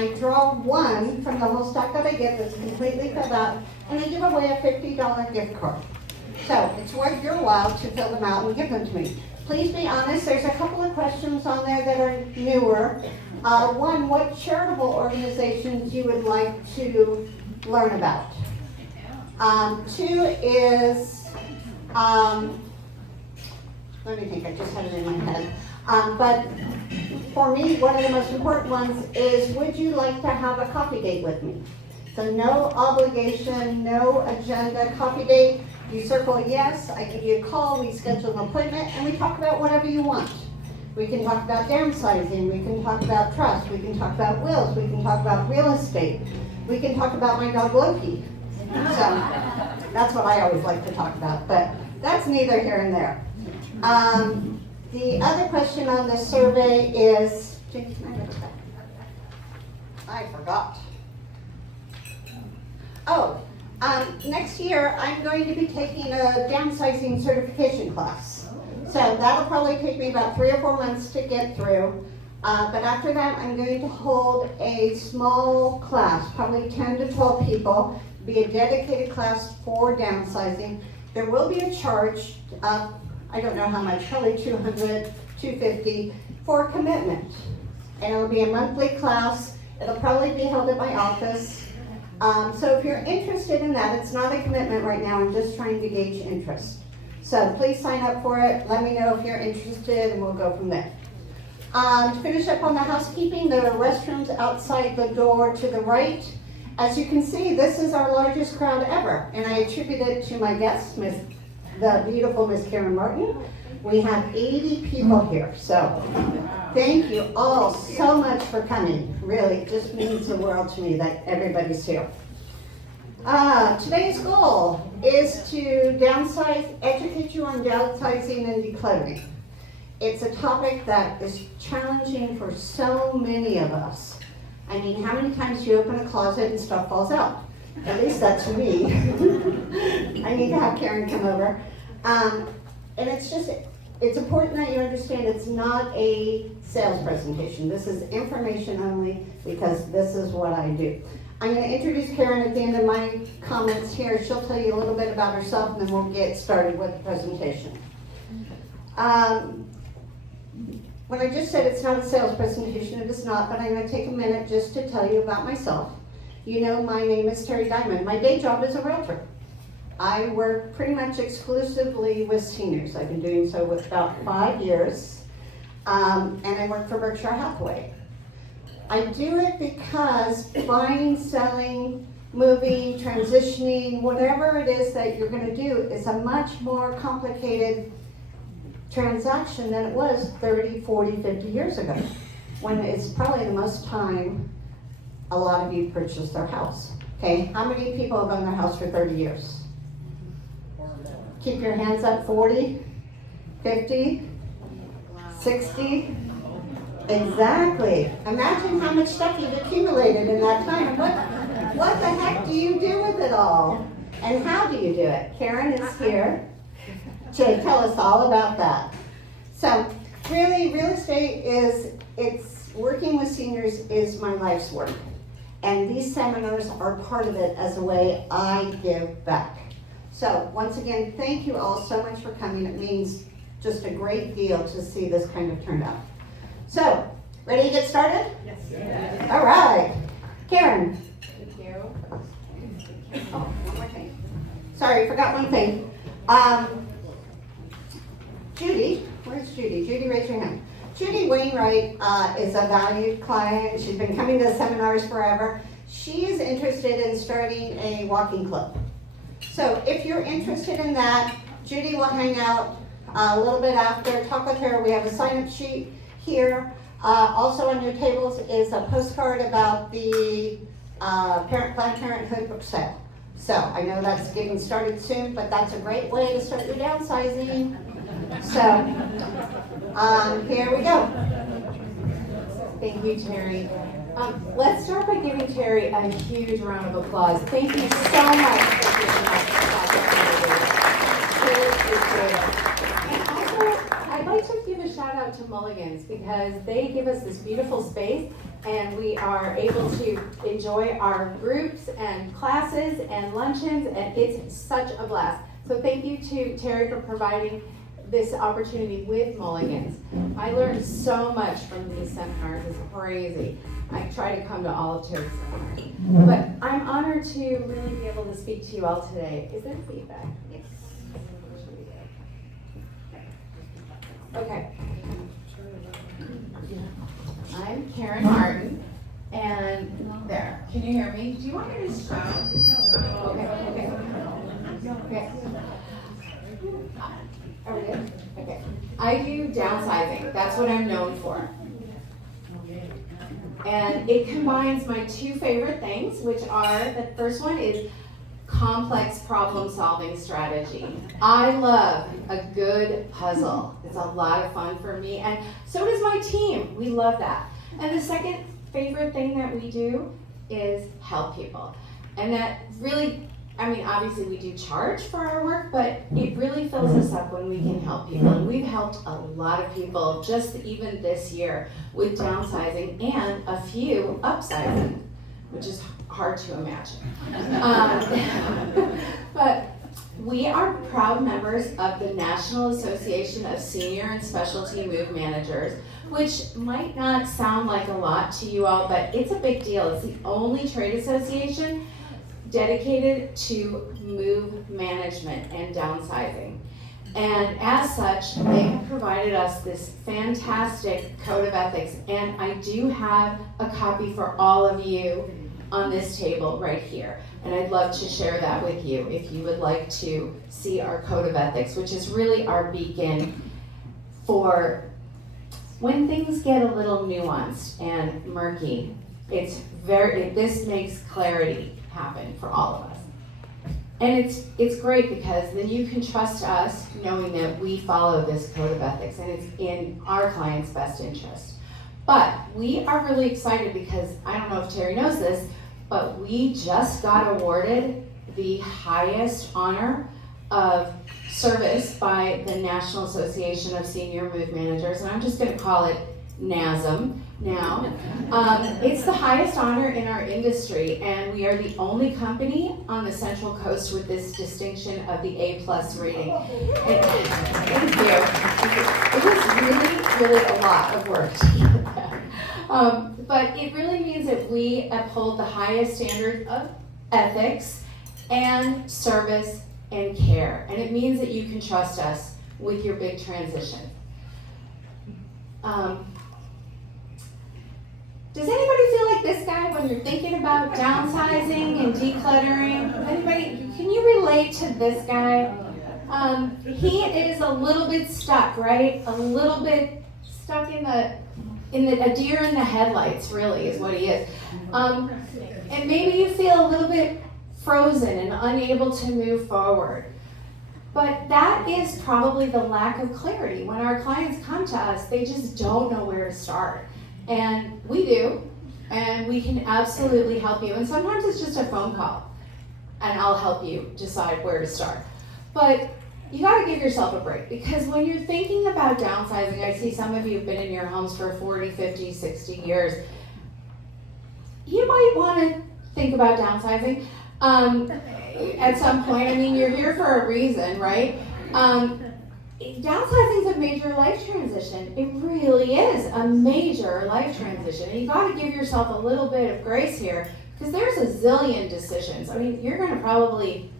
I draw one from the whole stack that I get that's completely filled out, and I give away a $50 gift card. So it's worth your while to fill them out and give them to me. Please be honest, there's a couple of questions on there that are newer. One, what charitable organizations you would like to learn about. Two is, let me think, I just had it in my head. But for me, one of the most important ones is, would you like to have a coffee date with me? So no obligation, no agenda, coffee date. You circle yes, I give you a call, we schedule an appointment, and we talk about whatever you want. We can talk about downsizing, we can talk about trust, we can talk about wills, we can talk about real estate, we can talk about my dog Loki. So that's what I always like to talk about, but that's neither here and there. The other question on the survey is, I forgot. Oh, next year I'm going to be taking a downsizing certification class. So that'll probably take me about 3 or 4 months to get through. But after that, I'm going to hold a small class, probably 10 to 12 people, be a dedicated class for downsizing. There will be a charge, I don't know how much, probably $200, $250 for a commitment. And it'll be a monthly class. It'll probably be held at my office. So if you're interested in that, it's not a commitment right now. I'm just trying to gauge interest. So please sign up for it. Let me know if you're interested, and we'll go from there. To finish up on the housekeeping, there are restrooms outside the door to the right. As you can see, this is our largest crowd ever, and I attribute it to my guest, the beautiful Miss Karen Martin. We have 80 people here, so thank you all so much for coming. Really, it just means the world to me that everybody's here. Today's goal is to educate you on downsizing and decluttering. It's a topic that is challenging for so many of us. I mean, how many times do you open a closet and stuff falls out? At least that's me. I need to have Karen come over. And it's important that you understand it's not a sales presentation. This is information only, because this is what I do. I'm going to introduce Karen at the end of my comments here. She'll tell you a little bit about herself, and then we'll get started with the presentation. When I just said it's not a sales presentation, it is not, but I'm going to take a minute just to tell you about myself. You know, my name is Terry Diamond. My day job is a realtor. I work pretty much exclusively with seniors. I've been doing so for about 5 years, and I work for Berkshire Hathaway. I do it because buying, selling, moving, transitioning, whatever it is that you're going to do is a much more complicated transaction than it was 30, 40, 50 years ago, when it's probably the most time a lot of you purchased their house. Okay, how many people have owned their house for 30 years? Keep your hands up. 40, 50, 60. Exactly. Imagine how much stuff you've accumulated in that time. What the heck do you do with it all? And how do you do it? Karen is here to tell us all about that. So really, real estate working with seniors is my life's work. And these seminars are part of it as a way I give back. So once again, thank you all so much for coming. It means just a great deal to see this kind of turnout. So, ready to get started? Yes. All right. Karen. Thank you. Oh, one more thing. Sorry, forgot one thing. Judy, where's Judy? Judy, raise your hand. Judy Wainwright is a valued client. She's been coming to seminars forever. She is interested in starting a walking club. So if you're interested in that, Judy will hang out a little bit after, talk with her. We have a sign-up sheet here. Also on your tables is a postcard about the Planned Parenthood book sale. So I know that's getting started soon, but that's a great way to start your downsizing. So here we go. Thank you, Terry. Let's start by giving Terry a huge round of applause. Thank you so much for giving us this opportunity. And also, I'd like to give a shout out to Mulligan's, because they give us this beautiful space and we are able to enjoy our groups and classes and luncheons, and it's such a blast. So thank you to Terry for providing this opportunity with Mulligan's. I learned so much from these seminars, it's crazy. I try to come to all of Terry's seminars. But I'm honored to really be able to speak to you all today. Is there feedback? Yes. Okay. I'm Karen Martin, and there. Can you hear me? Do you want me to shout? Okay. Are we good? Okay. I do downsizing. That's what I'm known for. And it combines my two favorite things, which are, the first one is complex problem-solving strategy. I love a good puzzle. It's a lot of fun for me, and so does my team. We love that. And the second favorite thing that we do is help people. And that really, obviously we do charge for our work, but it really fills us up when we can help people. And we've helped a lot of people just even this year with downsizing and a few upsizing, which is hard to imagine. But we are proud members of the National Association of Senior and Specialty Move Managers, which might not sound like a lot to you all, but it's a big deal. It's the only trade association dedicated to move management and downsizing. And as such, they have provided us this fantastic code of ethics, and I do have a copy for all of you on this table right here. And I'd love to share that with you if you would like to see our code of ethics, which is really our beacon for when things get a little nuanced and murky. This makes clarity happen for all of us. And it's great because then you can trust us knowing that we follow this code of ethics and it's in our client's best interest. But we are really excited because, I don't know if Terry knows this, but we just got awarded the highest honor of service by the National Association of Senior Move Managers, and I'm just going to call it NASM now. It's the highest honor in our industry, and we are the only company on the Central Coast with this distinction of the A+ rating. Thank you. It was really a lot of work to get that. But it really means that we uphold the highest standard of ethics and service and care. And it means that you can trust us with your big transition. Does anybody feel like this guy when you're thinking about downsizing and decluttering? Can you relate to this guy? He is a little bit stuck, right? A little bit stuck in a deer in the headlights, really, is what he is. And maybe you feel a little bit frozen and unable to move forward. But that is probably the lack of clarity. When our clients come to us, they just don't know where to start. And we do, and we can absolutely help you. And sometimes it's just a phone call, and I'll help you decide where to start. But you gotta give yourself a break, because when you're thinking about downsizing, I see some of you have been in your homes for 40, 50, 60 years. You might wanna think about downsizing at some point. You're here for a reason, right? Downsizing is a major life transition. It really is a major life transition. And you gotta give yourself a little bit of grace here, because there's a zillion decisions. You're gonna probably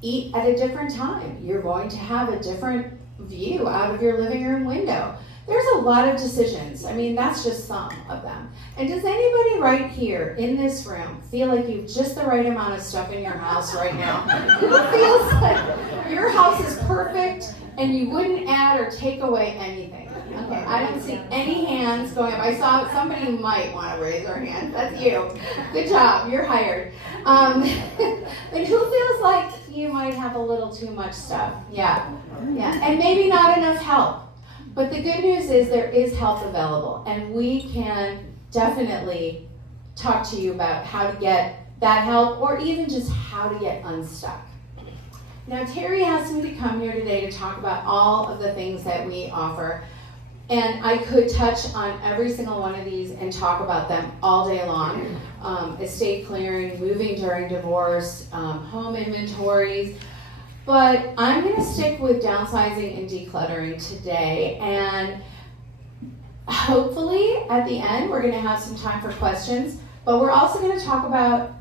eat at a different time. You're going to have a different view out of your living room window. There's a lot of decisions. That's just some of them. And does anybody right here in this room feel like you've just the right amount of stuff in your house right now? Who feels like your house is perfect and you wouldn't add or take away anything? Okay, I don't see any hands going up. I saw somebody who might want to raise their hand. That's you. Good job, you're hired. And who feels like you might have a little too much stuff? Yeah, and maybe not enough help. But the good news is there is help available, and we can definitely talk to you about how to get that help, or even just how to get unstuck. Now, Terry asked me to come here today to talk about all of the things that we offer, And I could touch on every single one of these and talk about them all day long. Estate clearing, moving during divorce, home inventories. But I'm going to stick with downsizing and decluttering today. And hopefully at the end we're going to have some time for questions. But we're also going to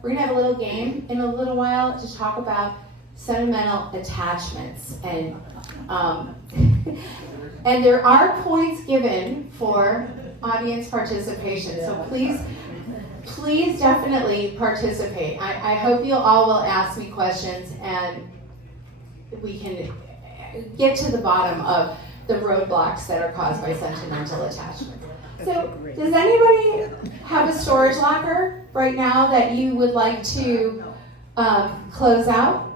we're going to have a little game in a little while to talk about sentimental attachments. And and there are points given for audience participation. So please definitely participate. I hope you all will ask me questions and we can get to the bottom of the roadblocks that are caused by sentimental attachment. So does anybody have a storage locker right now that you would like to close out?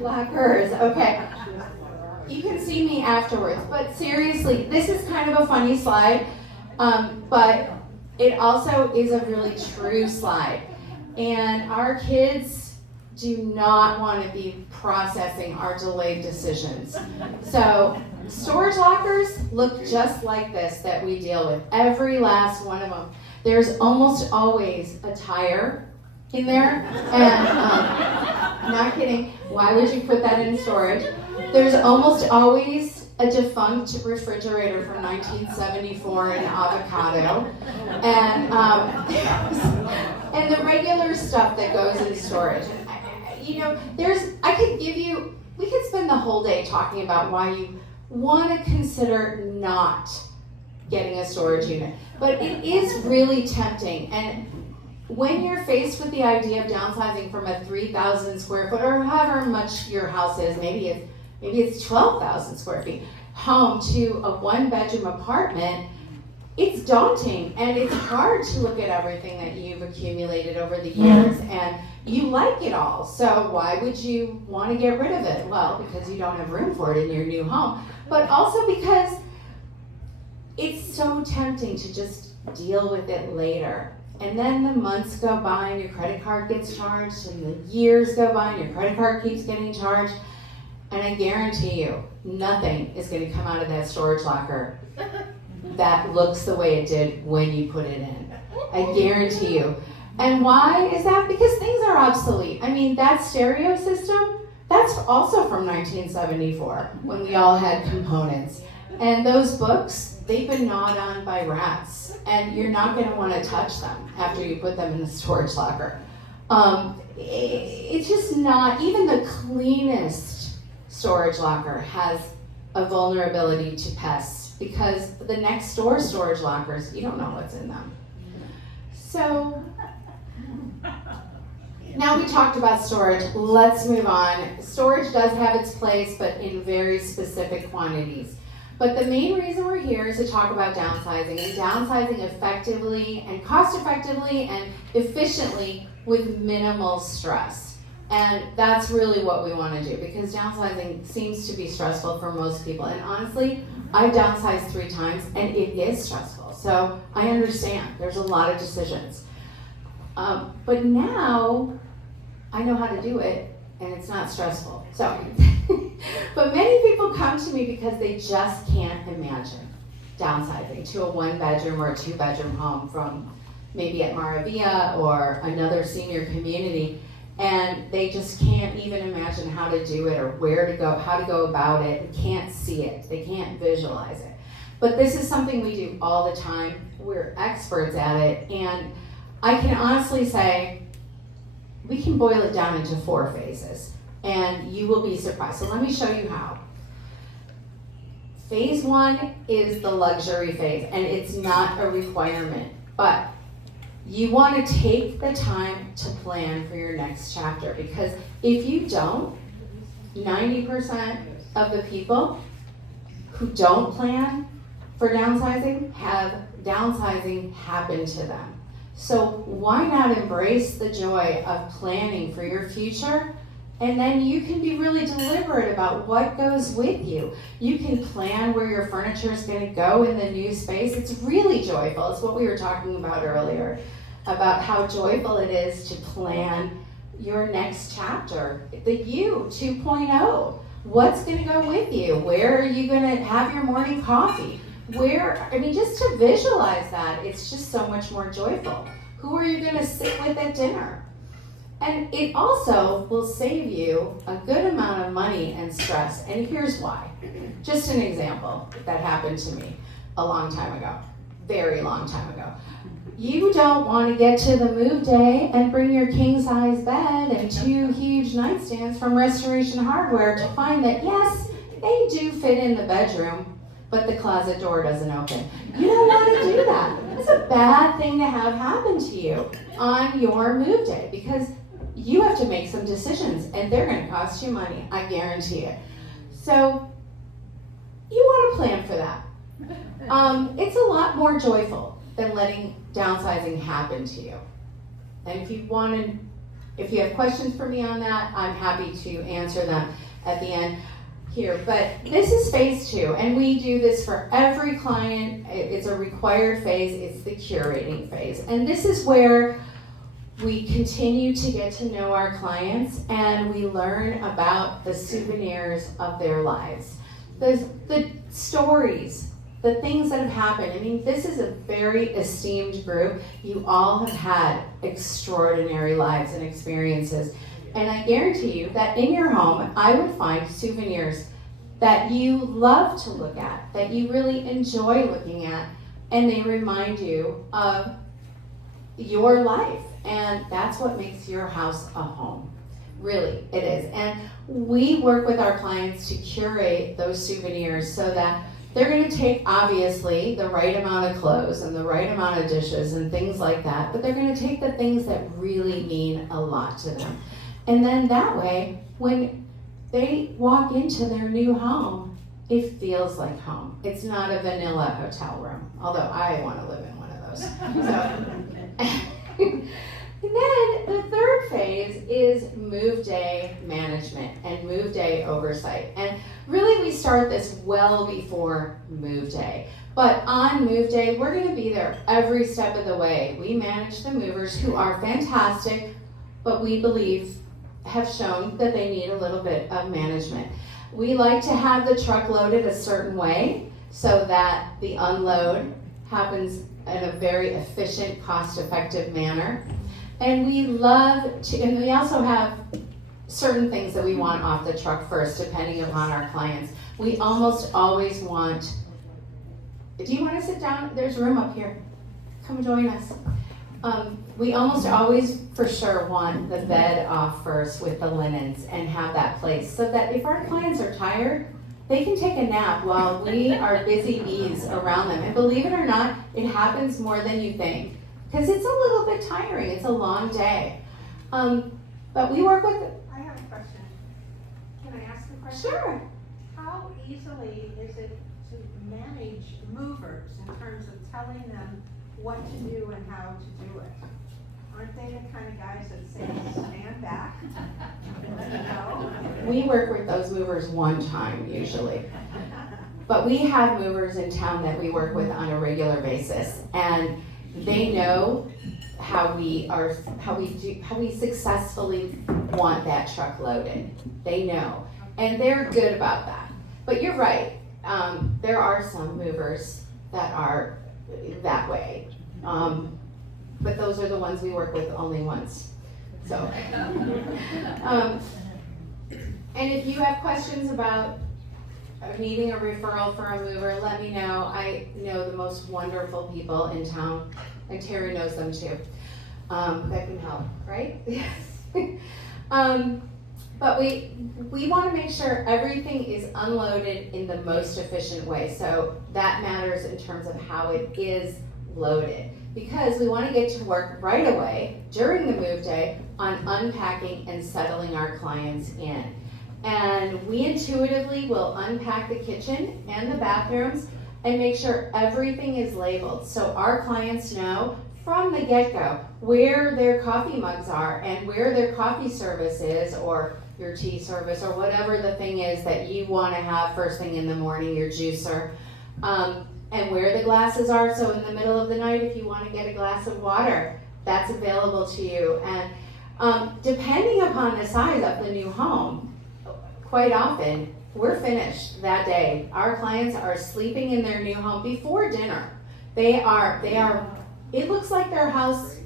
Lockers, okay. You can see me afterwards, but seriously, this is kind of a funny slide, but it also is a really true slide. And our kids do not want to be processing our delayed decisions. So storage lockers look just like this that we deal with, every last one of them. There's almost always a tire in there, and not kidding, why would you put that in storage? There's almost always a defunct refrigerator from 1974 in avocado, and the regular stuff that goes in storage. We could spend the whole day talking about why you want to consider not getting a storage unit, but it is really tempting. And when you're faced with the idea of downsizing from a 3,000 square foot or however much your house is, maybe it's 12,000 square feet, home to a one-bedroom apartment, it's daunting and it's hard to look at everything that you've accumulated over the years, and you like it all. So why would you want to get rid of it? Well, because you don't have room for it in your new home, but also because it's so tempting to just deal with it later. And then the months go by and your credit card gets charged, and the years go by and your credit card keeps getting charged. And I guarantee you, nothing is going to come out of that storage locker that looks the way it did when you put it in. I guarantee you. And why is that? Because things are obsolete. I mean, that stereo system, that's also from 1974, when we all had components. And those books, they've been gnawed on by rats, and you're not going to want to touch them after you put them in the storage locker. It's just not, even the cleanest storage locker has a vulnerability to pests, because the next door storage lockers, you don't know what's in them. So now we talked about storage, let's move on. Storage does have its place, but in very specific quantities. But the main reason we're here is to talk about downsizing, and downsizing effectively and cost-effectively and efficiently with minimal stress. And that's really what we want to do, because downsizing seems to be stressful for most people. And honestly, I've downsized 3 times and it is stressful. So I understand there's a lot of decisions. But now I know how to do it and it's not stressful. So, but many people come to me because they just can't imagine downsizing to a 1-bedroom or a 2-bedroom home from maybe at Maravilla or another senior community, and they just can't even imagine how to do it or where to go, how to go about it, they can't see it, they can't visualize it. But this is something we do all the time. We're experts at it, and I can honestly say we can boil it down into 4 phases, and you will be surprised. So let me show you how. Phase 1 is the luxury phase, and it's not a requirement, but you want to take the time to plan for your next chapter, because if you don't, 90% of the people who don't plan for downsizing have downsizing happen to them. So why not embrace the joy of planning for your future? And then you can be really deliberate about what goes with you. You can plan where your furniture is going to go in the new space. It's really joyful. It's what we were talking about earlier, about how joyful it is to plan your next chapter, the you 2.0. What's gonna go with you? Where are you gonna have your morning coffee? Just to visualize that, it's just so much more joyful. Who are you gonna sit with at dinner? And it also will save you a good amount of money and stress. And here's why. Just an example that happened to me a long time ago, very long time ago. You don't want to get to the move day and bring your king size bed and 2 huge nightstands from Restoration Hardware to find that, yes, they do fit in the bedroom, but the closet door doesn't open. You don't want to do that. It's a bad thing to have happen to you on your move day because you have to make some decisions and they're going to cost you money, I guarantee it. So you want to plan for that. It's a lot more joyful than letting downsizing happen to you. And if you have questions for me on that, I'm happy to answer them at the end here. But this is phase 2, and we do this for every client. It's a required phase. It's the curating phase. And this is where we continue to get to know our clients and we learn about the souvenirs of their lives. The stories, the things that have happened. I mean, this is a very esteemed group. You all have had extraordinary lives and experiences. And I guarantee you that in your home, I would find souvenirs that you love to look at, that you really enjoy looking at, and they remind you of your life. And that's what makes your house a home. Really, it is. And we work with our clients to curate those souvenirs so that they're going to take, obviously, the right amount of clothes and the right amount of dishes and things like that, but they're going to take the things that really mean a lot to them. And then that way, when they walk into their new home, it feels like home. It's not a vanilla hotel room, although I want to live in one of those. And then the third phase is move day management and move day oversight. And really we start this well before move day. But on move day, we're going to be there every step of the way. We manage the movers who are fantastic, but we believe have shown that they need a little bit of management. We like to have the truck loaded a certain way so that the unload happens in a very efficient, cost-effective manner. And we love to, and we also have certain things that we want off the truck first, depending upon our clients. We almost always want, do you want to sit down? There's room up here. Come join us. We almost always for sure want the bed off first with the linens and have that place so that if our clients are tired, they can take a nap while we are busy bees around them. And believe it or not, it happens more than you think. Because it's a little bit tiring. It's a long day. But we work with... I have a question. Can I ask a question? Sure. How easily is it to manage movers in terms of telling them what to do and how to do it? Aren't they the kind of guys that say, stand back and let it go? We work with those movers one time, usually. But we have movers in town that we work with on a regular basis. And they know how we successfully want that truck loaded. They know, and they're good about that. But you're right. There are some movers that are that way, but those are the ones we work with only once. So, and if you have questions about needing a referral for a mover, let me know. I know the most wonderful people in town, and Terry knows them too, that can help, right? Yes. But we want to make sure everything is unloaded in the most efficient way. So that matters in terms of how it is loaded. Because we want to get to work right away during the move day on unpacking and settling our clients in. And we intuitively will unpack the kitchen and the bathrooms and make sure everything is labeled so our clients know from the get-go where their coffee mugs are and where their coffee service is, or your tea service, or whatever the thing is that you want to have first thing in the morning, your juicer, and where the glasses are. So in the middle of the night, if you want to get a glass of water, that's available to you. And depending upon the size of the new home, quite often, we're finished that day. Our clients are sleeping in their new home before dinner. They are, it looks like their house,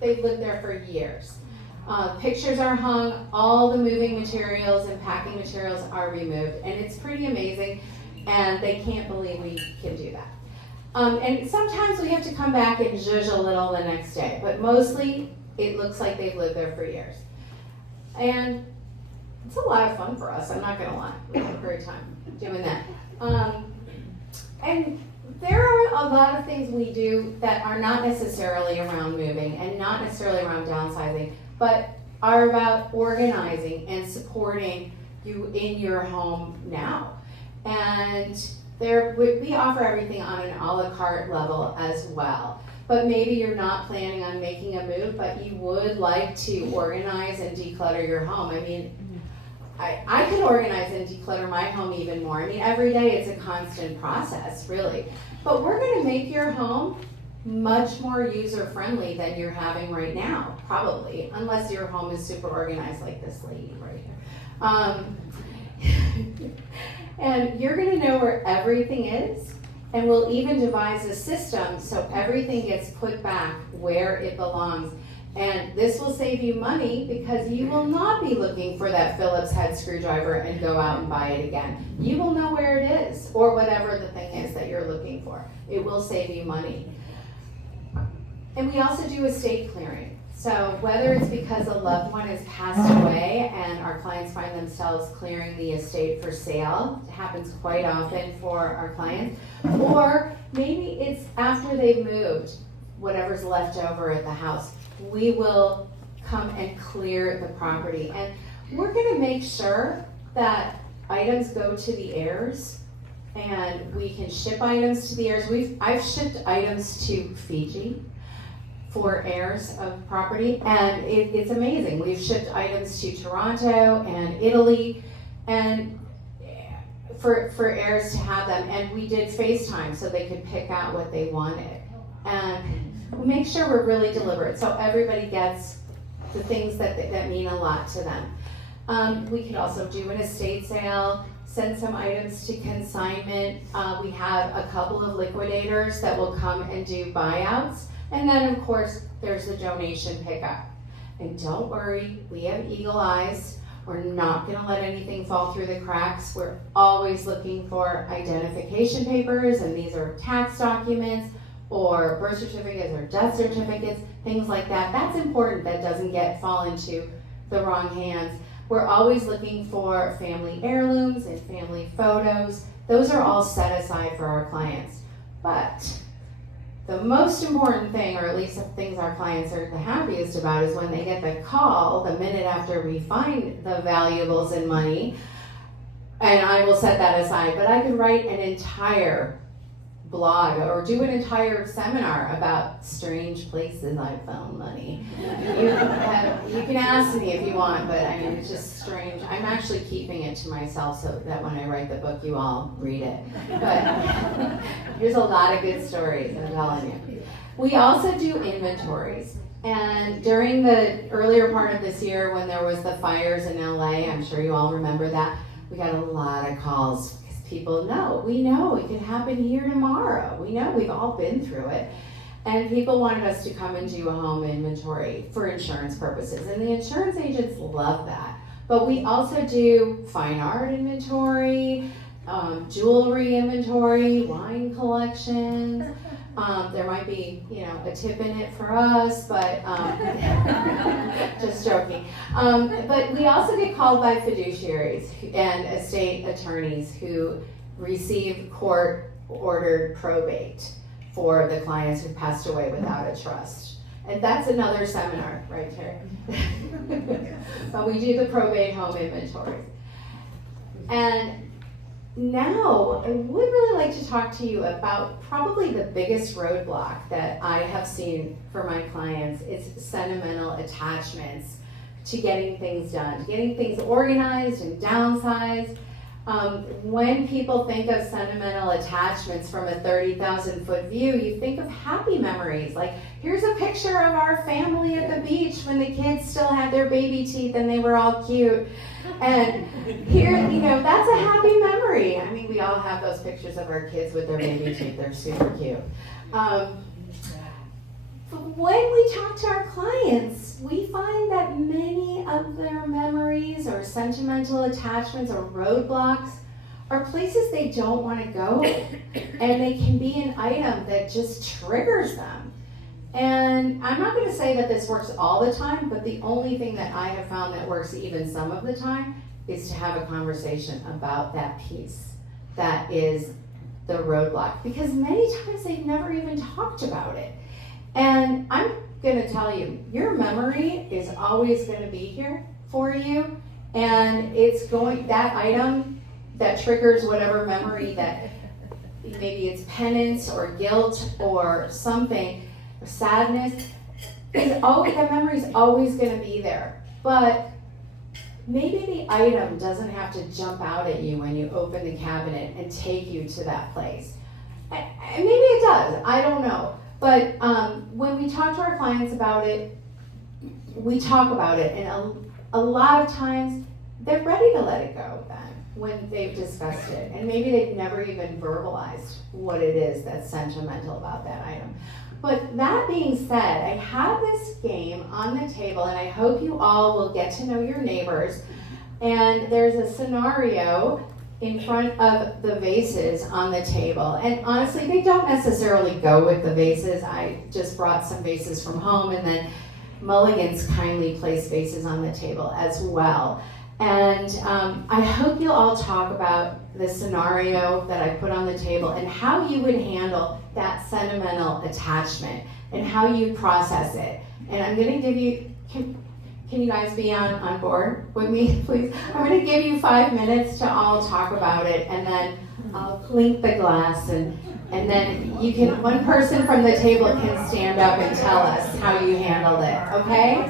they've lived there for years. Pictures are hung, all the moving materials and packing materials are removed, and it's pretty amazing, and they can't believe we can do that. And sometimes we have to come back and zhuzh a little the next day, but mostly it looks like they've lived there for years. And it's a lot of fun for us, I'm not gonna lie. We have a great time doing that. And there are a lot of things we do that are not necessarily around moving and not necessarily around downsizing, but are about organizing and supporting you in your home now. And we offer everything on an a la carte level as well. But maybe you're not planning on making a move, but you would like to organize and declutter your home. I mean, I could organize and declutter my home even more. I mean, every day it's a constant process, really. But we're gonna make your home much more user-friendly than you're having right now, probably, unless your home is super organized like this lady right here. And you're gonna know where everything is, and we'll even devise a system so everything gets put back where it belongs. And this will save you money because you will not be looking for that Phillips head screwdriver and go out and buy it again. You will know where it is, or whatever the thing is that you're looking for. It will save you money. And we also do estate clearing. So whether it's because a loved one has passed away and our clients find themselves clearing the estate for sale, it happens quite often for our clients, or maybe it's after they've moved, whatever's left over at the house, we will come and clear the property. And we're gonna make sure that items go to the heirs, and we can ship items to the heirs. I've shipped items to Fiji for heirs of property, and it's amazing. We've shipped items to Toronto and Italy, and for heirs to have them, and we did FaceTime so they could pick out what they wanted. And we make sure we're really deliberate so everybody gets the things that mean a lot to them. We could also do an estate sale, send some items to consignment. We have a couple of liquidators that will come and do buyouts. And then of course, there's the donation pickup. And don't worry, we have eagle eyes. We're not gonna let anything fall through the cracks. We're always looking for identification papers, and these are tax documents, or birth certificates, or death certificates, things like that. That's important, that doesn't fall into the wrong hands. We're always looking for family heirlooms and family photos. Those are all set aside for our clients. But the most important thing, or at least the things our clients are the happiest about, is when they get the call the minute after we find the valuables and money, and I will set that aside, but I could write an entire blog or do an entire seminar about strange places I found money. You can ask me if you want, but I mean, it's just strange. I'm actually keeping it to myself so that when I write the book, you all read it. But there's a lot of good stories, I'm telling you. We also do inventories. And during the earlier part of this year when there was the fires in LA, I'm sure you all remember that, we got a lot of calls. People know, we know it could happen here tomorrow. We know, we've all been through it. And people wanted us to come and do a home inventory for insurance purposes. And the insurance agents love that. But we also do fine art inventory, jewelry inventory, wine collections. There might be, a tip in it for us, but just joking. But we also get called by fiduciaries and estate attorneys who receive court-ordered probate for the clients who passed away without a trust. And that's another seminar, right, Terry? But we do the probate home inventory. And now, I would really like to talk to you about probably the biggest roadblock that I have seen for my clients is sentimental attachments to getting things done, getting things organized and downsized. When people think of sentimental attachments from a 30,000 foot view, you think of happy memories. Like, here's a picture of our family at the beach when the kids still had their baby teeth and they were all cute. And here, that's a happy memory. I mean, we all have those pictures of our kids with their baby teeth. They're super cute. But when we talk to our clients, we find that many of their memories or sentimental attachments or roadblocks are places they don't want to go. And they can be an item that just triggers them. And I'm not going to say that this works all the time, but the only thing that I have found that works even some of the time is to have a conversation about that piece that is the roadblock. Because many times they've never even talked about it. And I'm going to tell you, your memory is always going to be here for you. And that item that triggers whatever memory that maybe it's penance or guilt or something, or sadness, that memory is always going to be there. But maybe the item doesn't have to jump out at you when you open the cabinet and take you to that place. And maybe it does, I don't know. But when we talk to our clients about it, we talk about it, and a lot of times they're ready to let it go then when they've discussed it. And maybe they've never even verbalized what it is that's sentimental about that item. But that being said, I have this game on the table, and I hope you all will get to know your neighbors. And there's a scenario in front of the vases on the table. And honestly, they don't necessarily go with the vases. I just brought some vases from home, and then Mulligan's kindly placed vases on the table as well. And I hope you'll all talk about the scenario that I put on the table and how you would handle that sentimental attachment and how you process it. And I'm gonna give you, can you guys be on board with me, please? I'm gonna give you 5 minutes to all talk about it, and then I'll clink the glass, and then one person from the table can stand up and tell us how you handled it, okay?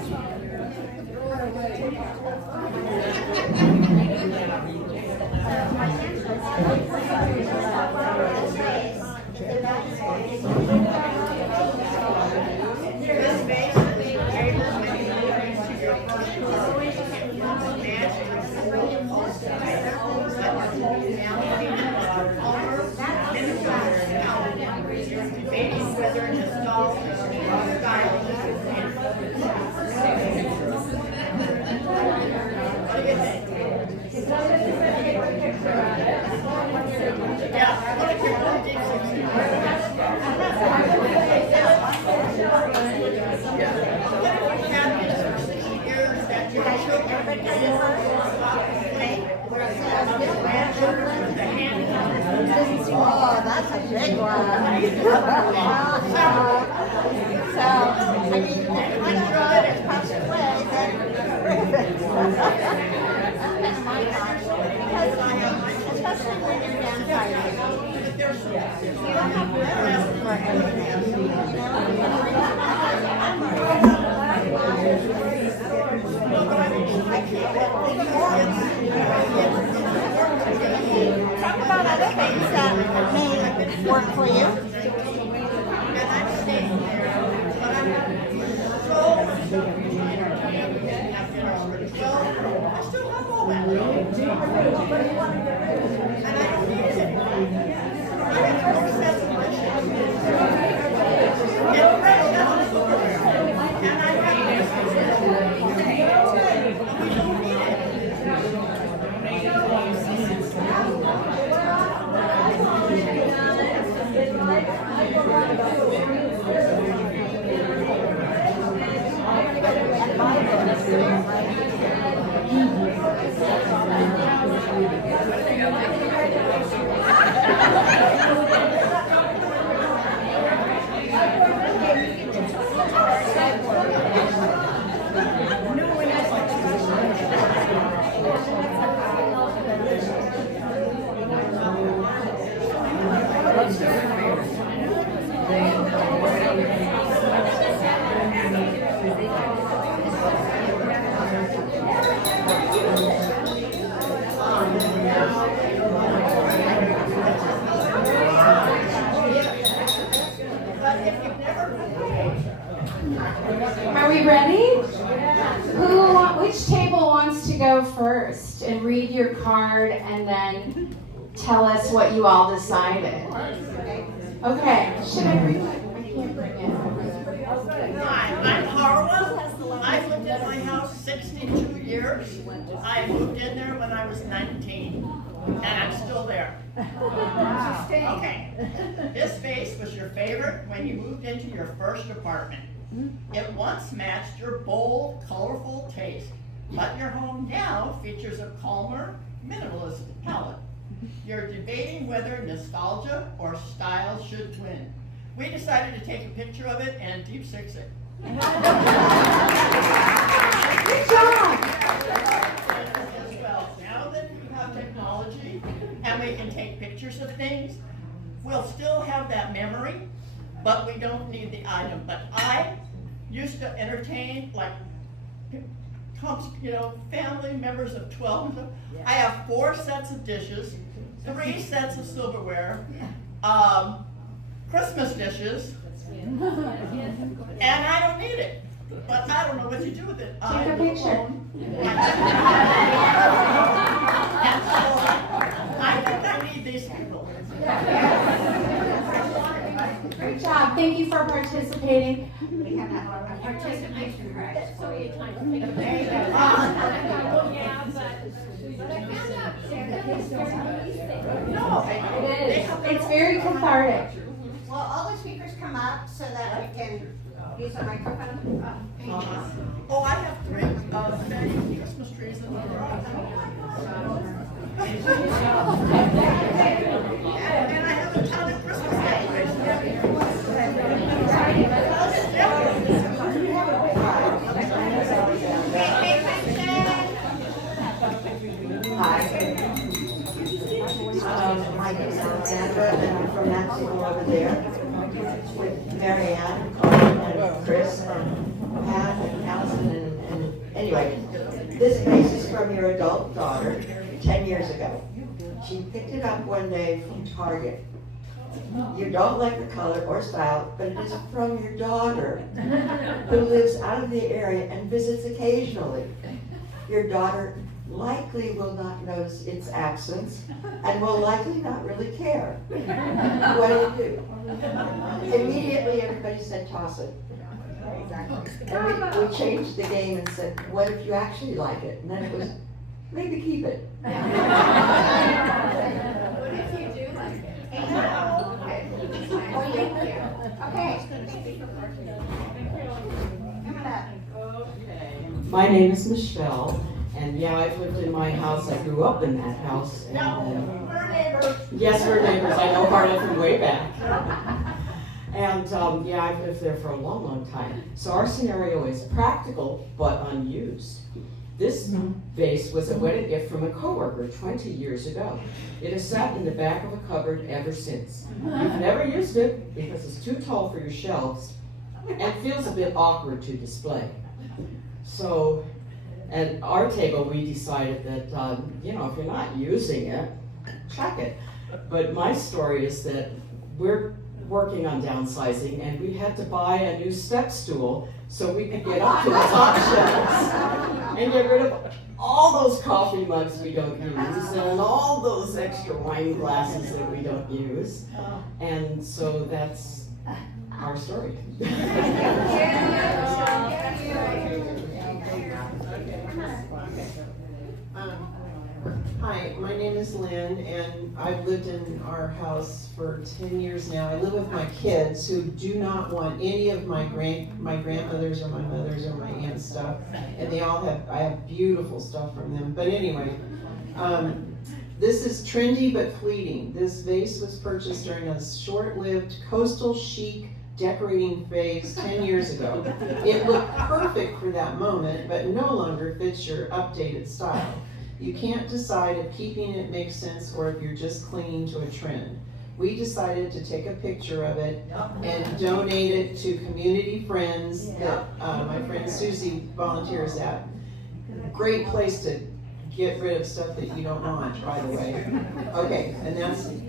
Oh, that's a big one. So, I mean, if you want to throw it across the way, then that's my thought. Because, especially when you're downsizing, you don't have room for anything, you Talk about other things that may work for you. And I'm staying there, but I'm I still have all that. And I don't use it. I have 47 and fresh doesn't look good. And I have we don't need it. Are we ready? Which table wants to go first and read your card and then tell us what you all decided? Okay. Should I read it? I can't bring it. Hi, I'm Harlan. I've lived in my house 62 years. I moved in there when I was 19, and I'm still there. Okay. This vase was your favorite when you moved into your first apartment. It once matched your bold, colorful taste, but your home now features a calmer, minimalist palette. You're debating whether nostalgia or style should win. We decided to take a picture of it and deep six it. Good job. As well, now that we have technology and we can take pictures of things, we'll still have that memory, but we don't need the item. But I used to entertain like, family members of 12. I have 4 sets of dishes, 3 sets of silverware, Christmas dishes, and I don't need it. But I don't know what to do with it. Take a picture. I think I need these people. Great job. Thank you for participating. We have a participation card. So you time to take a picture. Yeah, but I found out No, It is. It's very cathartic. Well, all the speakers come up so that we can use a microphone. Oh, I have 3 fake Christmas trees in the garage. And I have a ton of Christmas decorations. My name is Alexandra, and I'm from that table over there with Mary Ann, Carl, and Chris, and Pat, and Allison, and anyway, this vase is from your adult daughter 10 years ago. She picked it up one day from Target. You don't like the color or style, but it is from your daughter, who lives out of the area and visits occasionally. Your daughter likely will not notice its absence and will likely not really care. What do you do? Immediately everybody said toss it. And we changed the game and said, what if you actually like it? And then it was, maybe keep it. What if you do like it? Okay. Coming up. My name is Michelle, and yeah, I've lived in my house. I grew up in that house. And, No, we're neighbors. yes, we're neighbors. I know Harlan from way back. And yeah, I've lived there for a long, long time. So our scenario is practical but unused. This vase was a wedding gift from a coworker 20 years ago. It has sat in the back of a cupboard ever since. You've never used it because it's too tall for your shelves and feels a bit awkward to display. So at our table, we decided that, if you're not using it, chuck it. But my story is that we're working on downsizing, and we had to buy a new step stool so we could get up to the top shelves and get rid of all those coffee mugs we don't use and all those extra wine glasses that we don't use. And so that's our story. Hi, my name is Lynn, and I've lived in our house for 10 years now. I live with my kids who do not want any of my grandmother's or my mother's or my aunt's stuff, and I have beautiful stuff from them. But anyway, this is trendy but fleeting. This vase was purchased during a short-lived coastal chic decorating phase 10 years ago. It looked perfect for that moment, but no longer fits your updated style. You can't decide if keeping it makes sense or if you're just clinging to a trend. We decided to take a picture of it and donate it to community friends that my friend Susie volunteers at. Great place to get rid of stuff that you don't want, by the way. Okay, and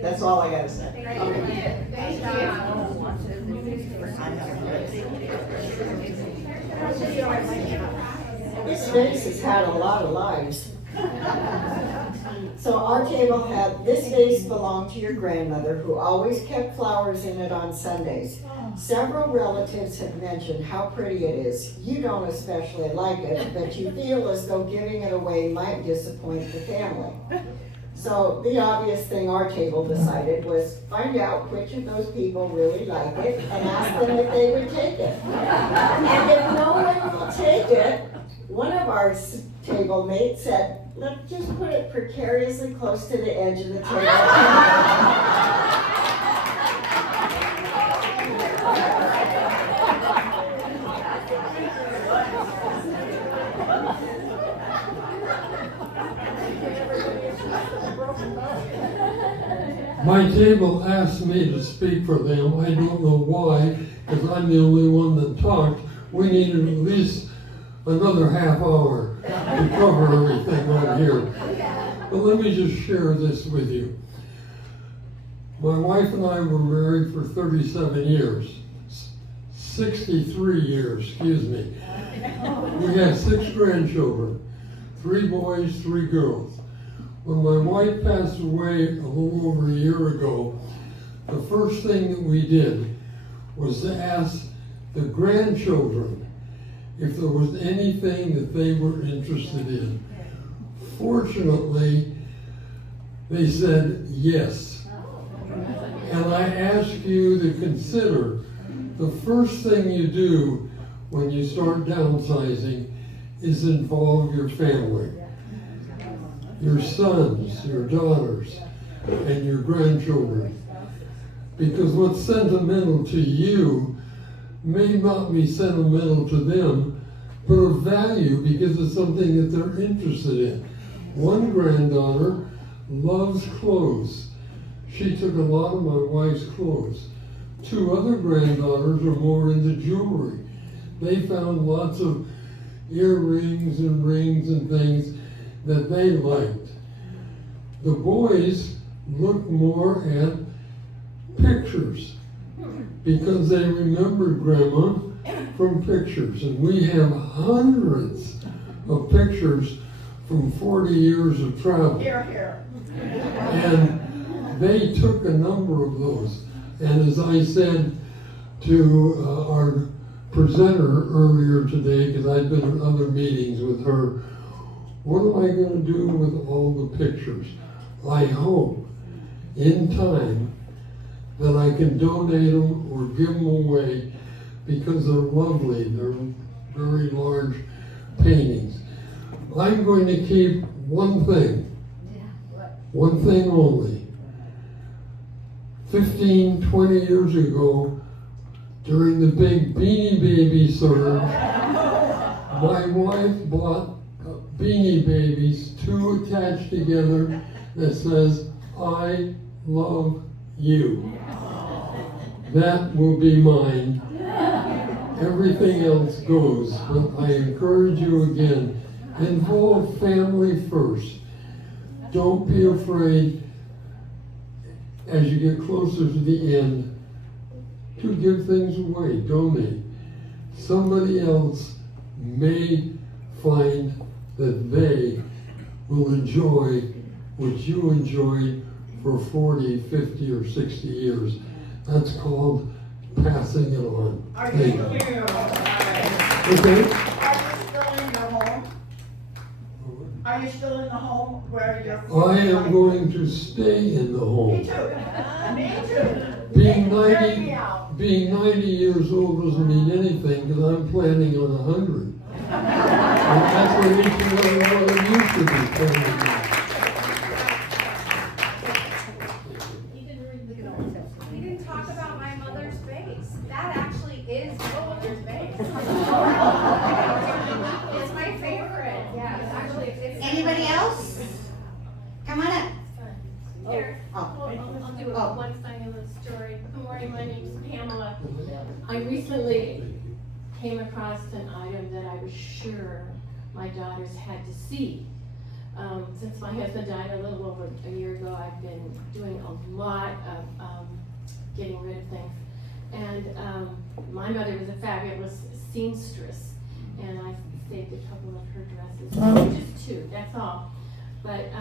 that's all I gotta say. This vase has had a lot of lives. So our table had, this vase belonged to your grandmother, who always kept flowers in it on Sundays. Several relatives have mentioned how pretty it is. You don't especially like it, but you feel as though giving it away might disappoint the family. So the obvious thing our table decided was find out which of those people really like it and ask them if they would take it. And if no one will take it, one of our table mates said, let's just put it precariously close to the edge of the table. My table asked me to speak for them. I don't know why, because I'm the only one that talked. We needed at least another half hour to cover everything on here. But let me just share this with you. My wife and I were married for 37 years. 63 years, excuse me. We had 6 grandchildren, 3 boys, 3 girls. When my wife passed away a little over a year ago, the first thing that we did was to ask the grandchildren if there was anything that they were interested in. Fortunately, they said yes. And I ask you to consider the first thing you do when you start downsizing is involve your family. Your sons, your daughters, and your grandchildren. Because what's sentimental to you may not be sentimental to them, but of value because it's something that they're interested in. One granddaughter loves clothes. She took a lot of my wife's clothes. 2 other granddaughters are more into jewelry. They found lots of earrings and rings and things that they liked. The boys look more at pictures because they remember Grandma from pictures. And we have hundreds of pictures from 40 years of travel. Here, here. And they took a number of those. And as I said to our presenter earlier today, because I've been in other meetings with her, what am I going to do with all the pictures? I hope in time that I can donate them or give them away because they're lovely. They're very large paintings. I'm going to keep one thing only. 15, 20 years ago, during the big Beanie Baby surge, my wife bought Beanie Babies, 2 attached together, that says, I love you. That will be mine. Everything else goes, but I encourage you again, involve family first. Don't be afraid as you get closer to the end to give things away, donate. Somebody else may find that they will enjoy what you enjoyed for 40, 50, or 60 years. That's called passing it on. Are you Thank still, you. okay. Okay? Are you still in your home? Are you still in the home where you're? I am going to stay in the Me home. too. Me too. Being Drag me 90, out. being 90 years old doesn't mean anything because I'm planning on 100. And that's what each and every one of you should be planning on. We didn't talk about my mother's face. That actually is my mother's face. It's my favorite. Yeah, actually, it's. Anybody else? Come on up. Here. Oh. I'll do Oh. one final story. Good morning, my name's Pamela. I recently came across an item that I was sure my daughters had to see. Since my husband died a little over a year ago, I've been doing a lot of getting rid of things. And my mother was a fabulous seamstress. saved a couple of her dresses, just 2, that's all. But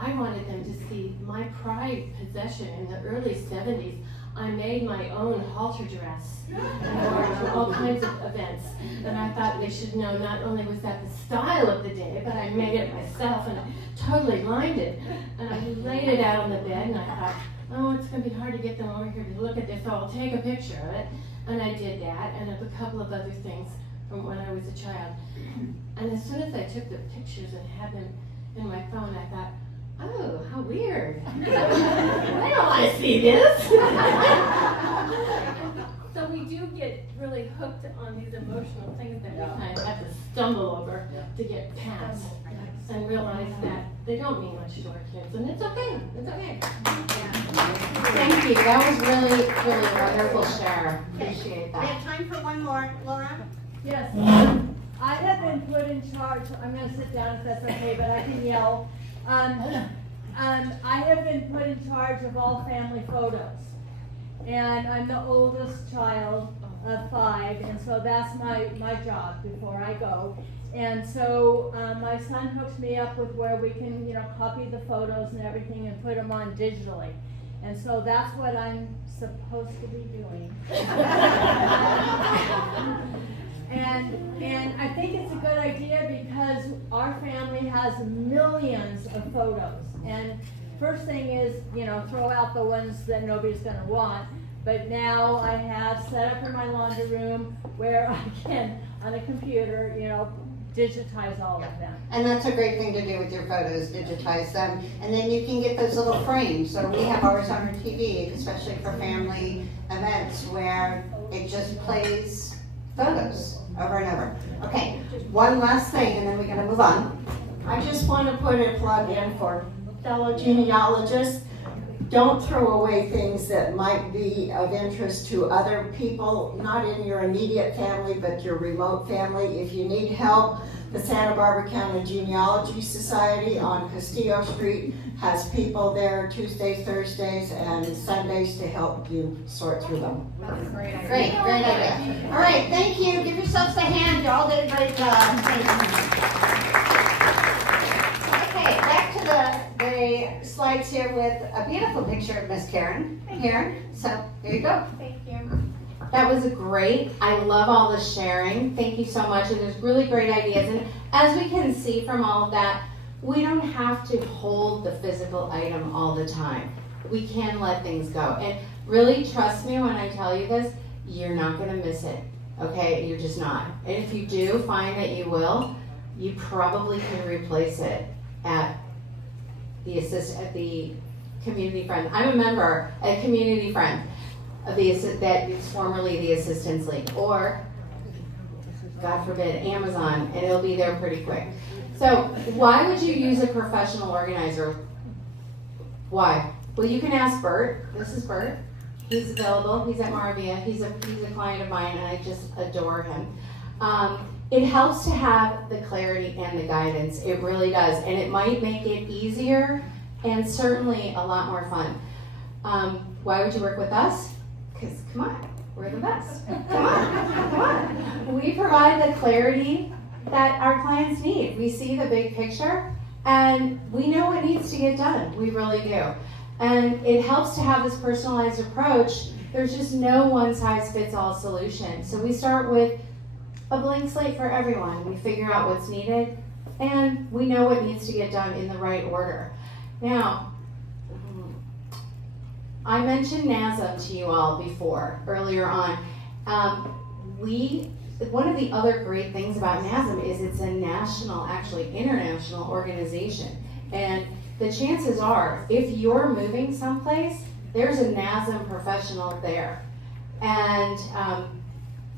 I wanted them to see my pride possession. In the early 70s, I made my own halter dress for all kinds of events. And I thought they should know not only was that the style of the day, but I made it myself and I totally lined it. And I laid it out on the bed and I thought, oh, it's going to be hard to get them over here to look at this, so I'll take a picture of it. And I did that, and a couple of other things from when I was a child. And as soon as I took the pictures and had them in my phone, I thought, oh, how weird. I don't want to see this. So we do get really hooked on these emotional things that we kind of have to stumble over to get past and realize that they don't mean much to our kids, and it's okay. It's okay. Thank you. That was really, really a wonderful share. Appreciate We that. have time for one more. Laura? Yes, I have been put in charge, I'm gonna sit down if that's okay, but I can yell. I have been put in charge of all family photos. And I'm the oldest child of 5, and so that's my job before I go. And so my son hooks me up with where we can, copy the photos and everything and put them on digitally. And so that's what I'm supposed to be doing. And I think it's a good idea because our family has millions of photos. And first thing is, throw out the ones that nobody's gonna want. But now I have set up in my laundry room where I can, on a computer, digitize all of them. And that's a great thing to do with your photos, digitize them. And then you can get those little frames. So we have ours on our TV, especially for family events where it just plays photos over and over. Okay, one last thing and then we're gonna move on. I just want to put a plug in for fellow genealogists. Don't throw away things that might be of interest to other people, not in your immediate family, but your remote family. If you need help, the Santa Barbara County Genealogy Society on Castillo Street has people there Tuesdays, Thursdays, and Sundays to help you sort through them. Great idea. All right, thank you. Give yourselves a hand. You all did a great job. Okay, back to the slides here with a beautiful picture of Miss Karen here. So there you go. Thank you. That was great. I love all the sharing. Thank you so much. And there's really great ideas. And as we can see from all of that, we don't have to hold the physical item all the time. We can let things go. And really trust me when I tell you this, you're not going to miss it. Okay? You're just not. And if you do find that you will, you probably can replace it at the community friend. I'm a member at Community Friend of that is formerly the Assistance League, or God forbid Amazon, and it'll be there pretty quick. So why would you use a professional organizer? Why? Well, you can ask Bert. This is Bert. He's available. He's at Maravia. He's a client of mine, and I just adore him. It helps to have the clarity and the guidance. It really does. And it might make it easier and certainly a lot more fun. Why would you work with us? Because, come on, we're the best. Come on. We provide the clarity that our clients need. We see the big picture and we know what needs to get done. We really do. And it helps to have this personalized approach. There's just no one-size-fits-all solution. So we start with a blank slate for everyone. We figure out what's needed, and we know what needs to get done in the right order. Now, I mentioned NASM to you all before, earlier on. One of the other great things about NASM is it's a national, actually international organization. And the chances are, if you're moving someplace, there's a NASM professional there. And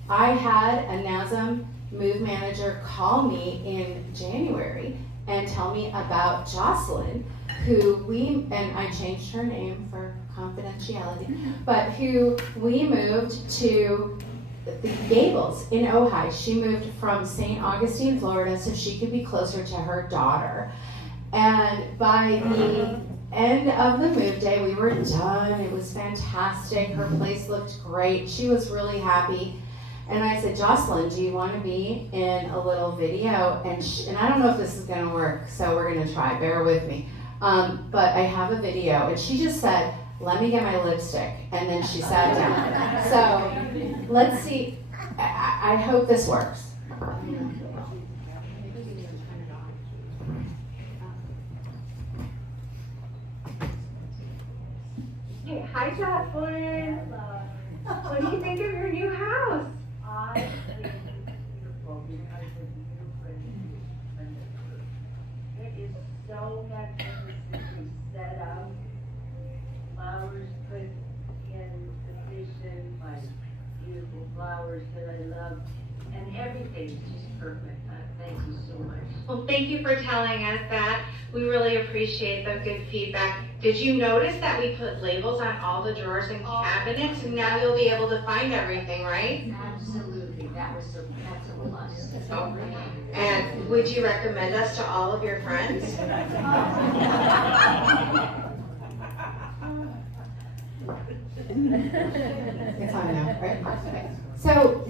I had a NASM move manager call me in January and tell me about Jocelyn, and I changed her name for confidentiality, but who we moved to the Gables in Ojai. She moved from St. Augustine, Florida, so she could be closer to her daughter. And by the end of the move day, we were done. It was fantastic. Her place looked great. She was really happy. And I said, Jocelyn, do you want to be in a little video? And I don't know if this is going to work, so we're going to try. Bear with me. But I have a video, and she just said, let me get my lipstick. And then she sat down. So let's see. I hope this works. Hey, hi Jocelyn. What do you think of your new house? I think it's beautiful because of you putting furniture. It is so magnificently set up. Flowers put in position, like beautiful flowers that I love, and everything's just perfect. Thank you so much. Well, thank you for telling us that. We really appreciate the good feedback. Did you notice that we put labels on all the drawers and cabinets, and now you'll be able to find everything, right? Absolutely, that's a must. Oh. And would you recommend us to all of your friends? It's on now, right? Okay. So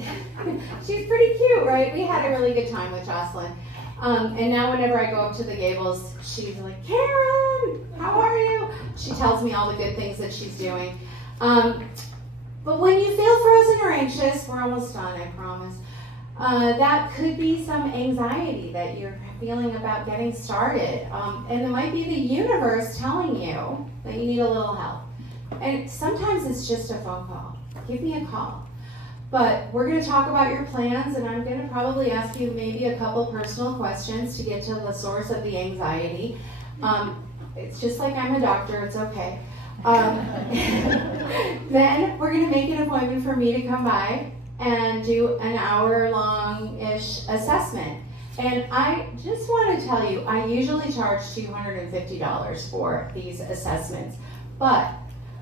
she's pretty cute, right? We had a really good time with Jocelyn. And now whenever I go up to the Gables, she's like, Karen, how are you? She tells me all the good things that she's doing. But when you feel frozen or anxious, we're almost done, I promise. That could be some anxiety that you're feeling about getting started. And it might be the universe telling you that you need a little help. And sometimes it's just a phone call. Give me a call. But we're going to talk about your plans, and I'm going to probably ask you maybe a couple personal questions to get to the source of the anxiety. It's just like I'm a doctor, it's okay. Then we're going to make an appointment for me to come by and do an hour-long-ish assessment. And I just want to tell you, I usually charge $250 for these assessments. But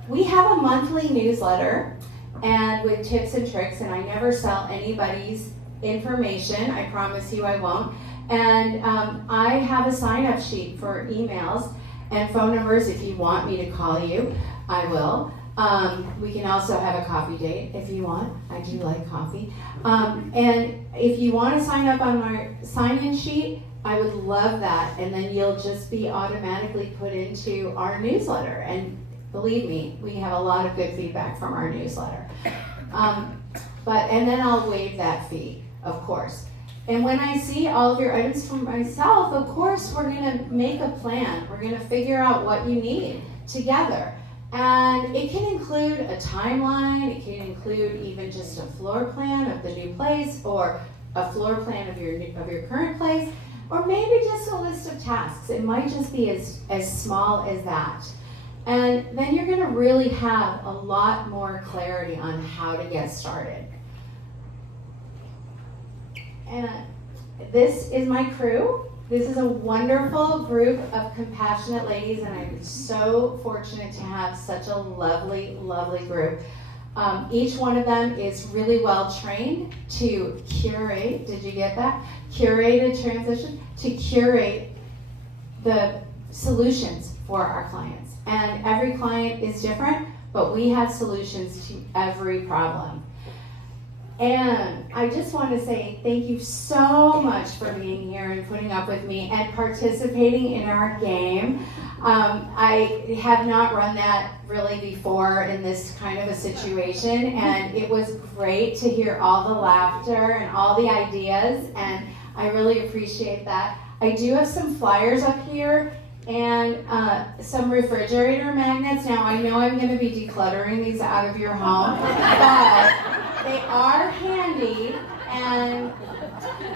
we have a monthly newsletter and with tips and tricks, and I never sell anybody's information. I promise you I won't. And I have a sign-up sheet for emails and phone numbers. If you want me to call you, I will. We can also have a coffee date if you want. I do like coffee. And if you want to sign up on my sign-in sheet, I would love that. And then you'll just be automatically put into our newsletter. And believe me, we have a lot of good feedback from our newsletter. And then I'll waive that fee, of course. And when I see all of your items from myself, of course, we're gonna make a plan. We're gonna figure out what you need together. And it can include a timeline, it can include even just a floor plan of the new place, or a floor plan of your current place, or maybe just a list of tasks. It might just be as small as that. And then you're going to really have a lot more clarity on how to get started. And this is my crew. This is a wonderful group of compassionate ladies, and I'm so fortunate to have such a lovely, lovely group. Each one of them is really well trained to curate, did you get that? Curated transition, to curate the solutions for our clients. And every client is different, but we have solutions to every problem. And I just want to say thank you so much for being here and putting up with me and participating in our game. I have not run that really before in this kind of a situation, and it was great to hear all the laughter and all the ideas, and I really appreciate that. I do have some flyers up here and some refrigerator magnets. Now, I know I'm going to be decluttering these out of your home, but they are handy, and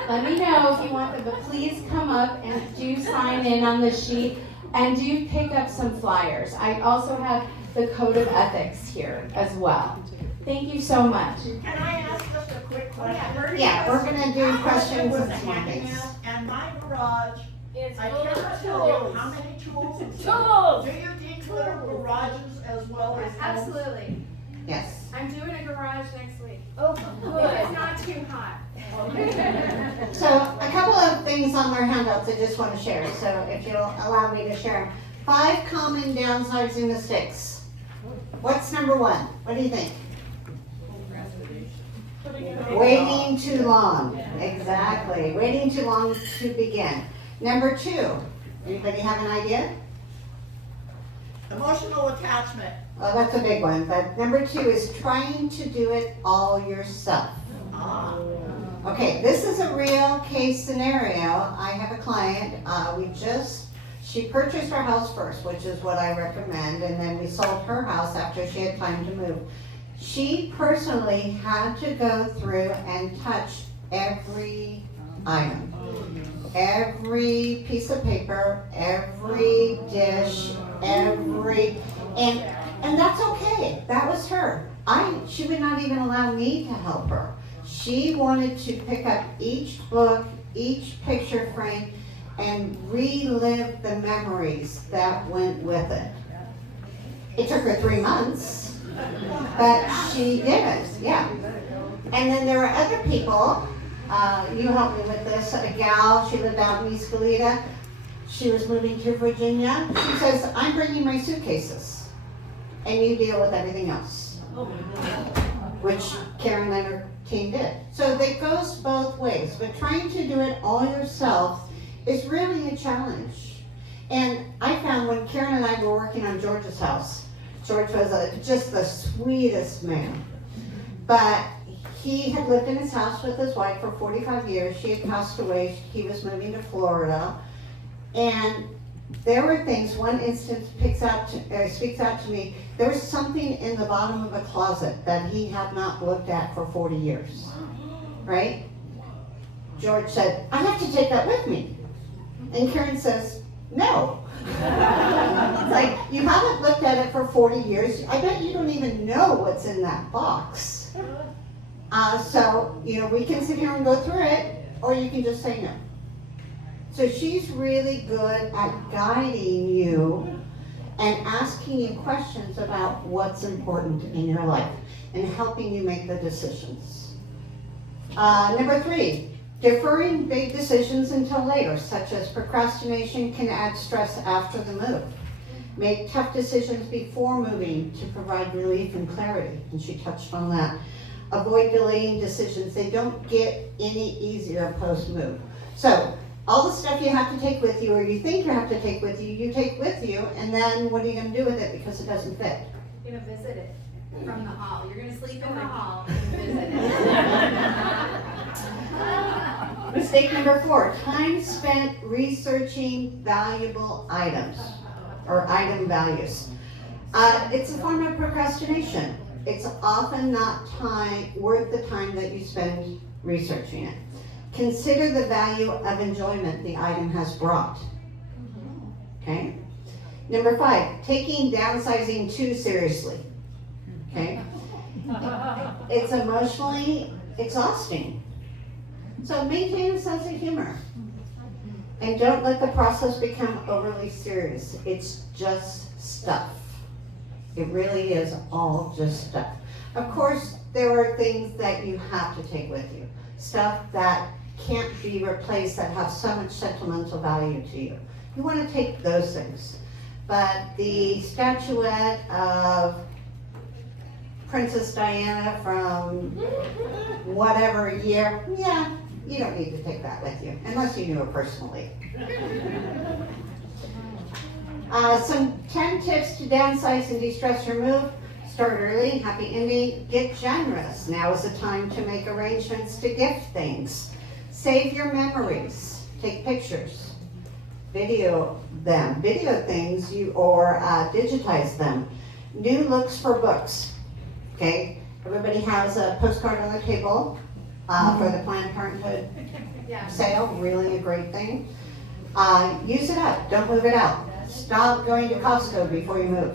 let me know if you want them, but please come up and do sign in on the sheet, and do pick up some flyers. I also have the code of ethics here as well. Thank you so much. Can I ask just a quick question? Yeah, we're gonna do questions with and the small things. handyman and my garage, It's I full cannot of tell you tools. how many tools. Tools! Do you declutter garages as well as homes? Absolutely. Yes. I'm doing a garage next week. Oh, If it's not too hot. So a couple of things on our handouts I just want to share, so if you'll allow me to share them. 5 common downsizing mistakes. What's number 1? What do you think? Waiting too long, exactly. Waiting too long to begin. Number 2, anybody have an idea? Emotional attachment. Well, that's a big one, but number 2 is trying to do it all yourself. Okay, this is a real case scenario. I have a client, she purchased her house first, which is what I recommend, and then we sold her house after she had time to move. She personally had to go through and touch every item, every piece of paper, every dish, and that's okay. That was her. She would not even allow me to help her. She wanted to pick up each book, each picture frame, and relive the memories that went with it. It took her 3 months, but she did it, yeah. And then there are other people, you helped me with this, a gal, she lived out in East Galita. She was moving to Virginia. She says, I'm bringing my suitcases, and you deal with everything else. Which Karen and her team did. So it goes both ways, but trying to do it all yourself is really a challenge. And I found when Karen and I were working on George's house, George was just the sweetest man. But he had lived in his house with his wife for 45 years. She had passed away. He was moving to Florida. And there were things, one instance speaks out to me, there was something in the bottom of a closet that he had not looked at for 40 years, right? George said, I have to take that with me. And Karen says, no. It's like, you haven't looked at it for 40 years. I bet you don't even know what's in that box. So, we can sit here and go through it, or you can just say no. So she's really good at guiding you and asking you questions about what's important in your life and helping you make the decisions. Number 3, deferring big decisions until later, such as procrastination can add stress after the move. Make tough decisions before moving to provide relief and clarity, and she touched on that. Avoid delaying decisions. They don't get any easier post-move. So, all the stuff you have to take with you, or you think you have to take with you, you take with you, and then what are you going to do with it because it doesn't fit? You're going to visit it from the hall. You're going to sleep in the hall and visit it. Mistake number 4, time spent researching valuable items, or item values. It's a form of procrastination. It's often not worth the time that you spend researching it. Consider the value of enjoyment the item has brought. Okay? Number 5, taking downsizing too seriously. Okay? It's emotionally exhausting. So maintain a sense of humor. And don't let the process become overly serious. It's just stuff. It really is all just stuff. Of course, there are things that you have to take with you. Stuff that can't be replaced, that have so much sentimental value to you. You want to take those things. But the statuette of Princess Diana from whatever year, yeah, you don't need to take that with you, unless you knew her personally. Some 10 tips to downsize and de-stress your move. Start early, happy ending, get generous. Now is the time to make arrangements to gift things. Save your memories, take pictures, video things, or digitize them. New looks for books, okay? Everybody has a postcard on their table for the Planned Parenthood sale, really a great thing. Use it up, don't move it out. Stop going to Costco before you move.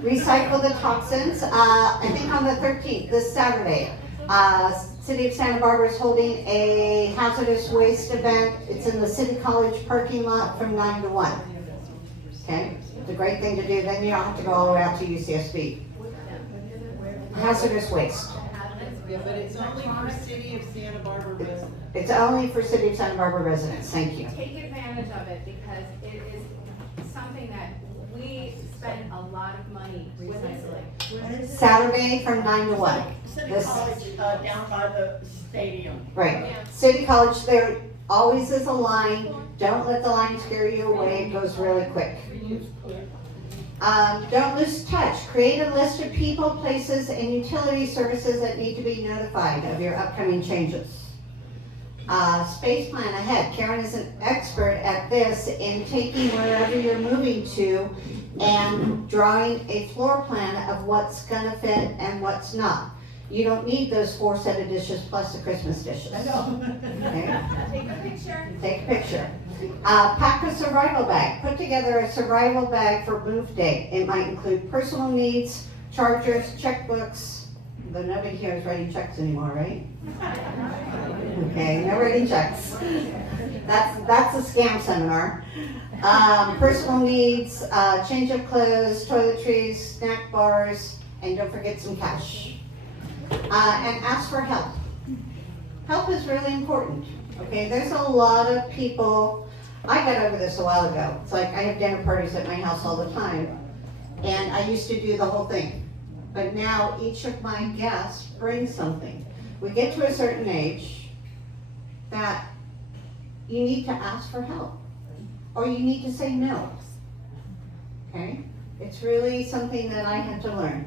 Recycle the toxins. I think on the 13th, this Saturday, City of Santa Barbara is holding a hazardous waste event. It's in the City College parking lot from 9 to 1. Okay, it's a great thing to do. Then you don't have to go all the way out to UCSB. Hazardous waste. Yeah, but it's only for City of Santa Barbara residents. It's only for City of Santa Barbara residents. Thank you. Take advantage of it because it is something that we we spend a lot of money recycling. Saturday from 9 to 1. City This- College, down by the stadium. Right. City College, there always is a line. Don't let the line scare you away. It goes really quick. Don't lose touch. Create a list of people, places, and utility services that need to be notified of your upcoming changes. Space plan ahead. Karen is an expert at this in taking wherever you're moving to and drawing a floor plan of what's gonna fit and what's not. You don't need those 4 set of dishes plus the Christmas dishes. I know. Okay? Take a picture. Take a picture. Pack a survival bag. Put together a survival bag for move day. It might include personal needs, chargers, checkbooks. Though nobody here is writing checks anymore, right? Okay, no writing checks. That's a scam seminar. Personal needs, change of clothes, toiletries, snack bars, and don't forget some cash. And ask for help. Help is really important. Okay, there's a lot of people. I got over this a while ago. It's like I have dinner parties at my house all the time, and I used to do the whole thing. But now each of my guests brings something. We get to a certain age that you need to ask for help, or you need to say no. Okay, it's really something that I had to learn.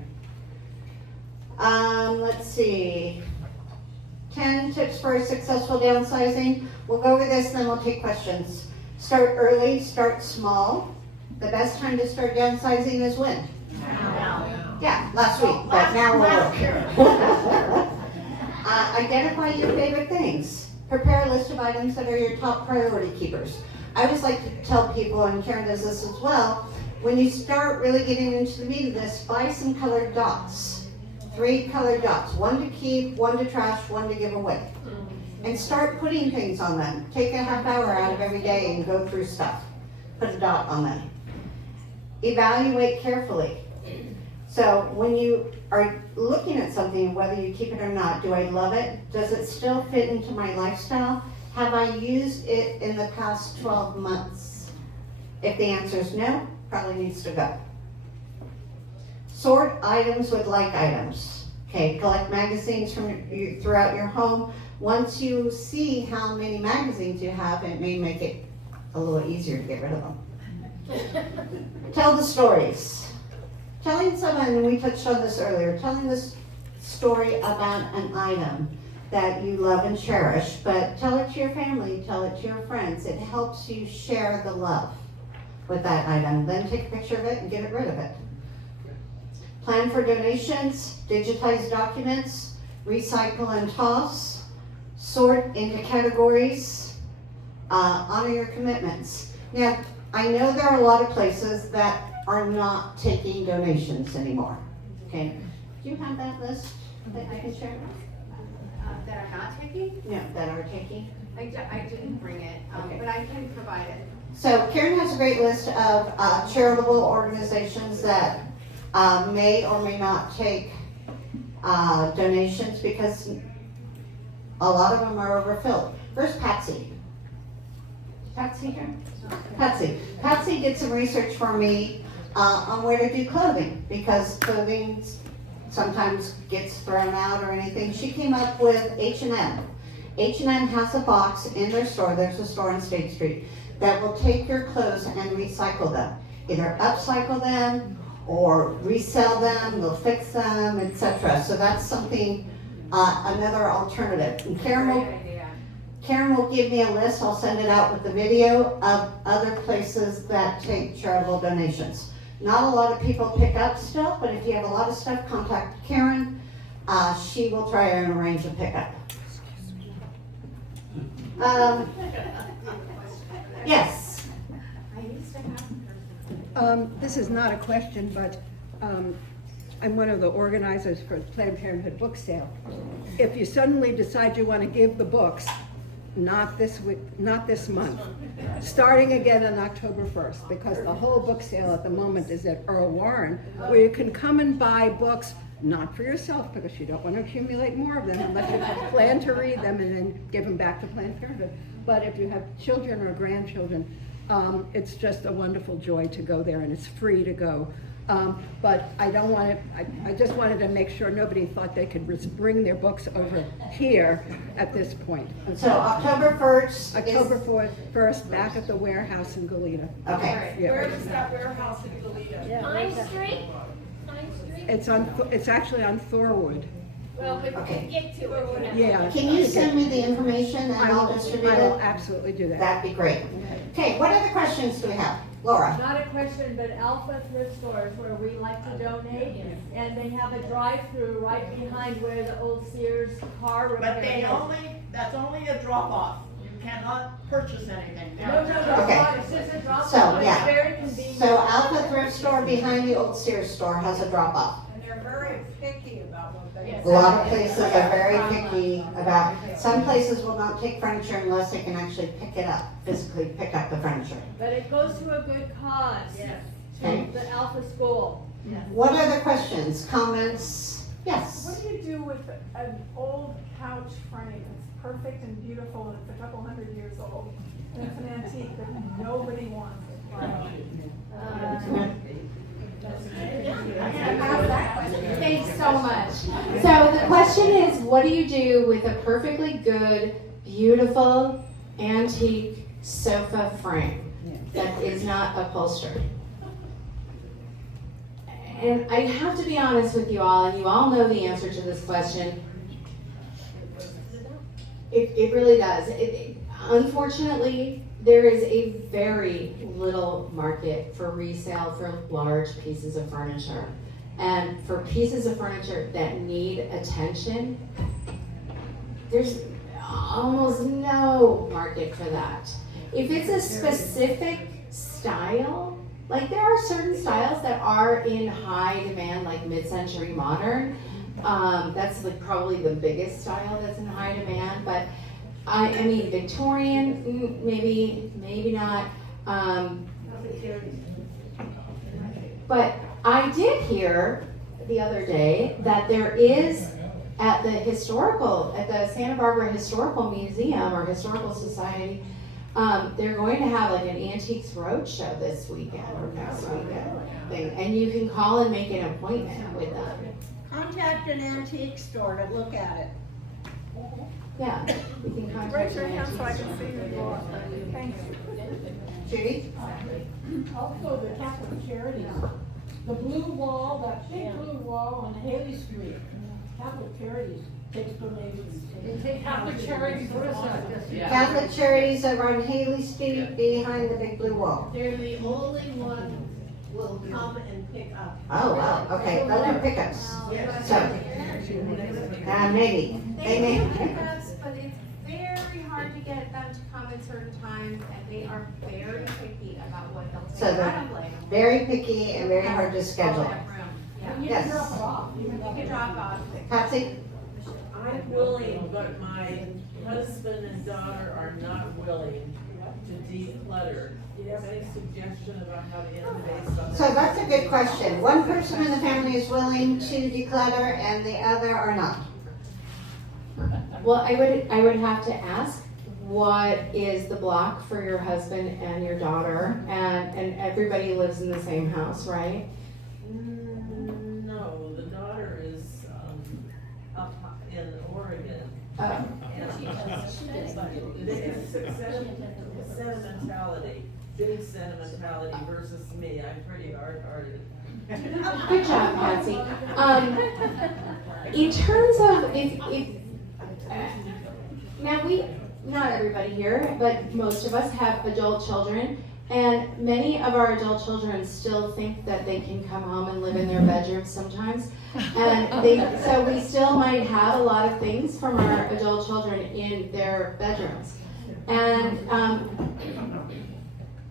Let's see. 10 tips for successful downsizing. We'll go over this and then we'll take questions. Start early, start small. The best time to start downsizing is when? Now. Yeah, last week, but now last we'll work. Identify your favorite things. Prepare a list of items that are your top priority keepers. I always like to tell people, and Karen does this as well, when you start really getting into the meat of this, buy some colored dots. 3 colored dots, 1 to keep, 1 to trash, 1 to give away. And start putting things on them. Take a half hour out of every day and go through stuff. Put a dot on them. Evaluate carefully. So when you are looking at something, whether you keep it or not, do I love it? Does it still fit into my lifestyle? Have I used it in the past 12 months? If the answer is no, probably needs to go. Sort items with like items. Okay, collect magazines from throughout your home. Once you see how many magazines you have, it may make it a little easier to get rid of them. Tell the stories. Telling someone, and we touched on this earlier, telling this story about an item that you love and cherish, but tell it to your family, tell it to your friends. It helps you share the love with that item. Then take a picture of it and get rid of it. Plan for donations, digitize documents, recycle and toss, sort into categories, honor your commitments. Now, I know there are a lot of places that are not taking donations anymore. Okay, do you have that list that I can share? That are not taking? No, that are taking. I didn't bring it, Okay. but I can provide it. So Karen has a great list of charitable organizations that may or may not take donations because a lot of them are overfilled. First, Patsy. Patsy here? Patsy. Patsy did some research for me on where to do clothing because clothing sometimes gets thrown out or anything. She came up with H&M. H&M has a box in their store, there's a store on State Street, that will take your clothes and recycle them. Either upcycle them or resell them, they'll fix them, etc. So that's something, another alternative. And Karen will give me a list, I'll send it out with the video of other places that take charitable donations. Not a lot of people pick up stuff, but if you have a lot of stuff, contact Karen. She will try and arrange a pickup. Yes. This is not a question, but I'm one of the organizers for the Planned Parenthood book sale. If you suddenly decide you want to give the books, not this week, not this month, starting again on October 1st, because the whole book sale at the moment is at Earl Warren, where you can come and buy books, not for yourself, because you don't want to accumulate more of them unless you plan to read them and then give them back to Planned Parenthood. But if you have children or grandchildren, It's just a wonderful joy to go there, and it's free to go. But I don't want it, I just wanted to make sure nobody thought they could bring their books over here at this point. So October 1st October 1st, back at the warehouse in Goleta. Okay. Yeah. Where is that warehouse in Goleta? Pine Street? Pine Street? It's actually on Thorwood. Well, we Okay. can get to it whenever. Yeah. Can you send me the information and I'll distribute I will it? absolutely do that. That'd be great. Okay, what other questions do we have? Laura? Not a question, but Alpha Thrift Stores where we like to donate, and they have a drive-through right behind where the old Sears car repair But is. that's only a drop off. You cannot purchase anything there. No, Okay. it's just a drop-off, So, but yeah. it's very convenient. So Alpha Thrift Store behind the old Sears store has a drop off. And they're very picky about what they. A lot of places are very picky about, some places will not take furniture unless they can actually pick it up, physically pick up the furniture. But it goes to a good cause. Yes. Okay. To the Alpha School. What other questions, comments? Yes? What do you do with an old couch frame? It's perfect and beautiful and it's a couple hundred years old. And it's an antique, but nobody wants it. Thanks so much. So the question is, what do you do with a perfectly good, beautiful, antique sofa frame that is not upholstered? And I have to be honest with you all, and you all know the answer to this question. It really does. Unfortunately, there is a very little market for resale for large pieces of furniture. And for pieces of furniture that need attention, there's almost no market for that. If it's a specific style, like there are certain styles that are in high demand, like mid-century modern. That's like probably the biggest style that's in high demand, but I mean, Victorian, maybe not. But I did hear the other day that there is at the Santa Barbara Historical Museum or Historical Society, they're going to have like an Antiques Roadshow this weekend or next weekend thing, and you can call and make an appointment with them. Contact an antique store to look at it. Yeah, we can contact Raise your an hand so I antique can see you go up. Thank you. Judy? Also, the Catholic Charities, the blue wall, that big blue wall on Haley Street, Catholic Charities takes donations. Catholic Charities, what is that? Catholic Charities over on Haley Street behind the big blue wall. They're the only one will come and pick up. Oh, wow, okay, those are pickups. Yes. So, maybe, they may. Pickups, but it's very hard to get them to come at certain times, and they are very picky about what they'll take. So I they're don't blame them. very picky and very hard to All schedule. that room. Yeah. You Yes. can drop it off. You can drop off. Patsy? I'm willing, but my husband and daughter are not willing to declutter. Do you have any suggestion about how to interface something? So that's a good question. One person in the family is willing to declutter and the other are not. Well, I would have to ask, what is the block for your husband and your daughter? And everybody lives in the same house, right? No, the daughter is up in Oregon. Oh. And it's sentimentality, big sentimentality versus me. I'm pretty hard-hearted. Good job, Patsy. In terms of if now not everybody here, but most of us have adult children, and many of our adult children still think that they can come home and live in their bedrooms sometimes, and so we still might have a lot of things from our adult children in their bedrooms. And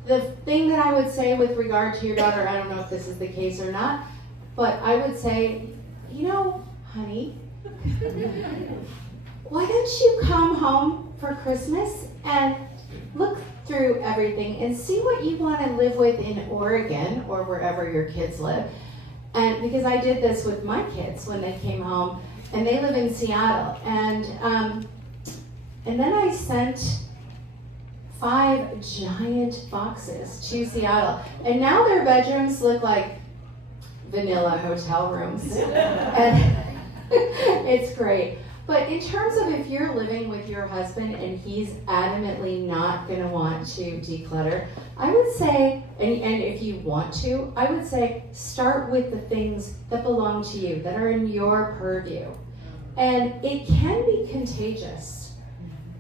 the thing that I would say with regard to your daughter, I don't know if this is the case or not, but I would say, honey, why don't you come home for Christmas and look through everything and see what you want to live with in Oregon or wherever your kids live. And because I did this with my kids when they came home, and they live in Seattle, and then I sent 5 giant boxes to Seattle. And now their bedrooms look like vanilla hotel rooms. And it's great. But in terms of if you're living with your husband and he's adamantly not going to want to declutter, I would say, and if you want to, I would say start with the things that belong to you, that are in your purview. And it can be contagious.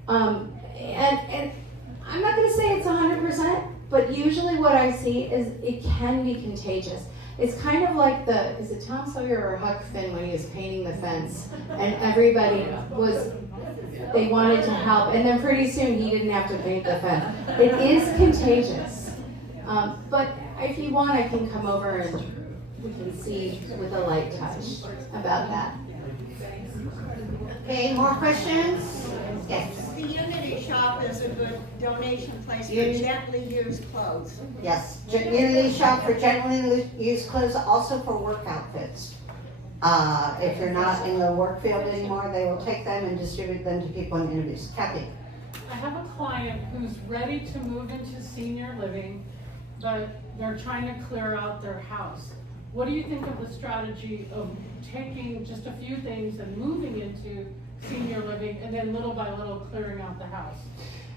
And I'm not going to say it's 100%, but usually what I see is it can be contagious. It's kind of like is it Tom Sawyer or Huck Finn when he was painting the fence and everybody they wanted to help, and then pretty soon he didn't have to paint the fence. It is contagious. But if you want, I can come over and we can see with a light touch about that. Okay, more questions? Yes. The Unity Shop is a good donation place for Unity- gently used clothes. Yes, Unity Shop for generally used clothes, also for work outfits. If you're not in the work field anymore, they will take them and distribute them to people in interviews. Kathy? I have a client who's ready to move into senior living, but they're trying to clear out their house. What do you think of the strategy of taking just a few things and moving into senior living and then little by little clearing out the house?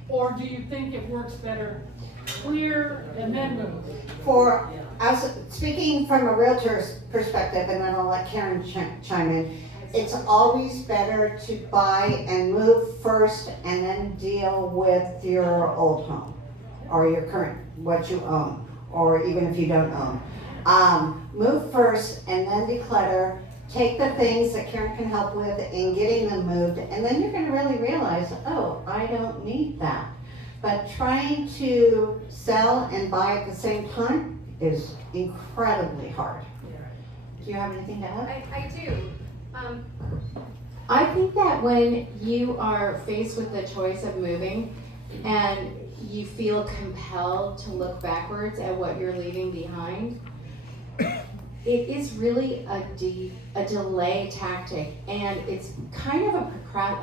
Or do you think it works better clear and then move? For us, speaking from a realtor's perspective, and then I'll let Karen chime in, it's always better to buy and move first and then deal with your old home or your current, what you own, or even if you don't own. Move first and then declutter. Take the things that Karen can help with in getting them moved, and then you're going to really realize, oh, I don't need that. But trying to sell and buy at the same time is incredibly hard. Do you have anything to add? I do. I think that when you are faced with the choice of moving and you feel compelled to look backwards at what you're leaving behind, it is really a delay tactic, and it's kind of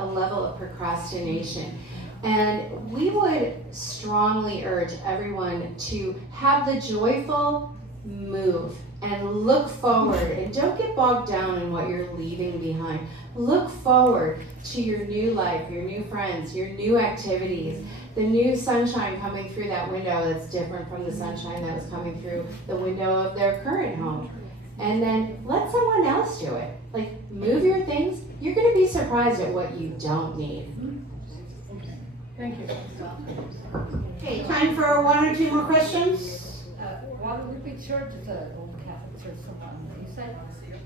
a level of procrastination. And we would strongly urge everyone to have the joyful move and look forward, and don't get bogged down in what you're leaving behind. Look forward to your new life, your new friends, your new activities, the new sunshine coming through that window that's different from the sunshine that was coming through the window of their current home. And then let someone else do it. Like, move your things. You're going to be surprised at what you don't need. Thank you. Okay, time for 1 or 2 more questions. Guadalupe Church is an old Catholic church. You said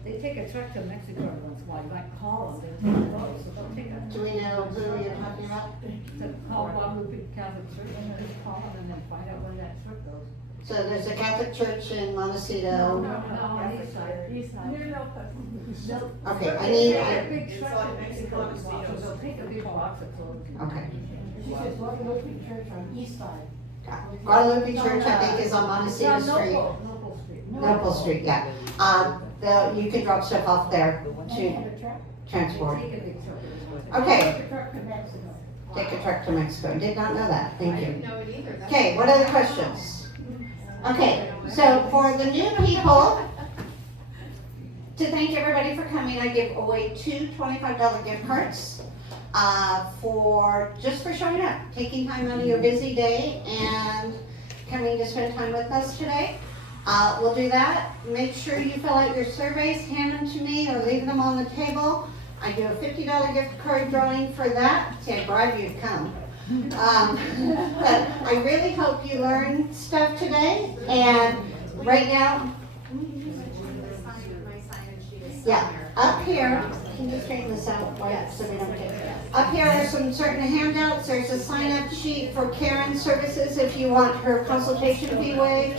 they take a truck to Mexico every once in a while. You might call them. They take a boat, so they'll take a. Do we know who you're talking about? To call Guadalupe Catholic Church and just call them and then find out where that truck goes. So there's a Catholic church in Montecito. No, on the east side. East side. Okay, I need. A big truck in Mexico, so they'll take a big box of clothes. Okay. She says Guadalupe Church on east side. Guadalupe Church, I think, is on Montecito Street. Noble Street. Noble Street, yeah. You can drop stuff off there to transport. Take a big truck. Okay. Take a truck to Mexico. Take a truck to Mexico. Did not know that. Thank you. know it either. Okay, what other questions? Okay, so for the new people, to thank everybody for coming, I give away 2 $25 gift cards for showing up, taking time out of your busy day and coming to spend time with us today. We'll do that. Make sure you fill out your surveys, hand them to me, or leave them on the table. I do a $50 gift card drawing for that. See, I bribe you to come. But I really hope you learned stuff today. And right now, yeah, up here, can you straighten this out so we don't get it? Up here are some certain handouts. There's a sign-up sheet for Karen's services if you want her consultation fee waived.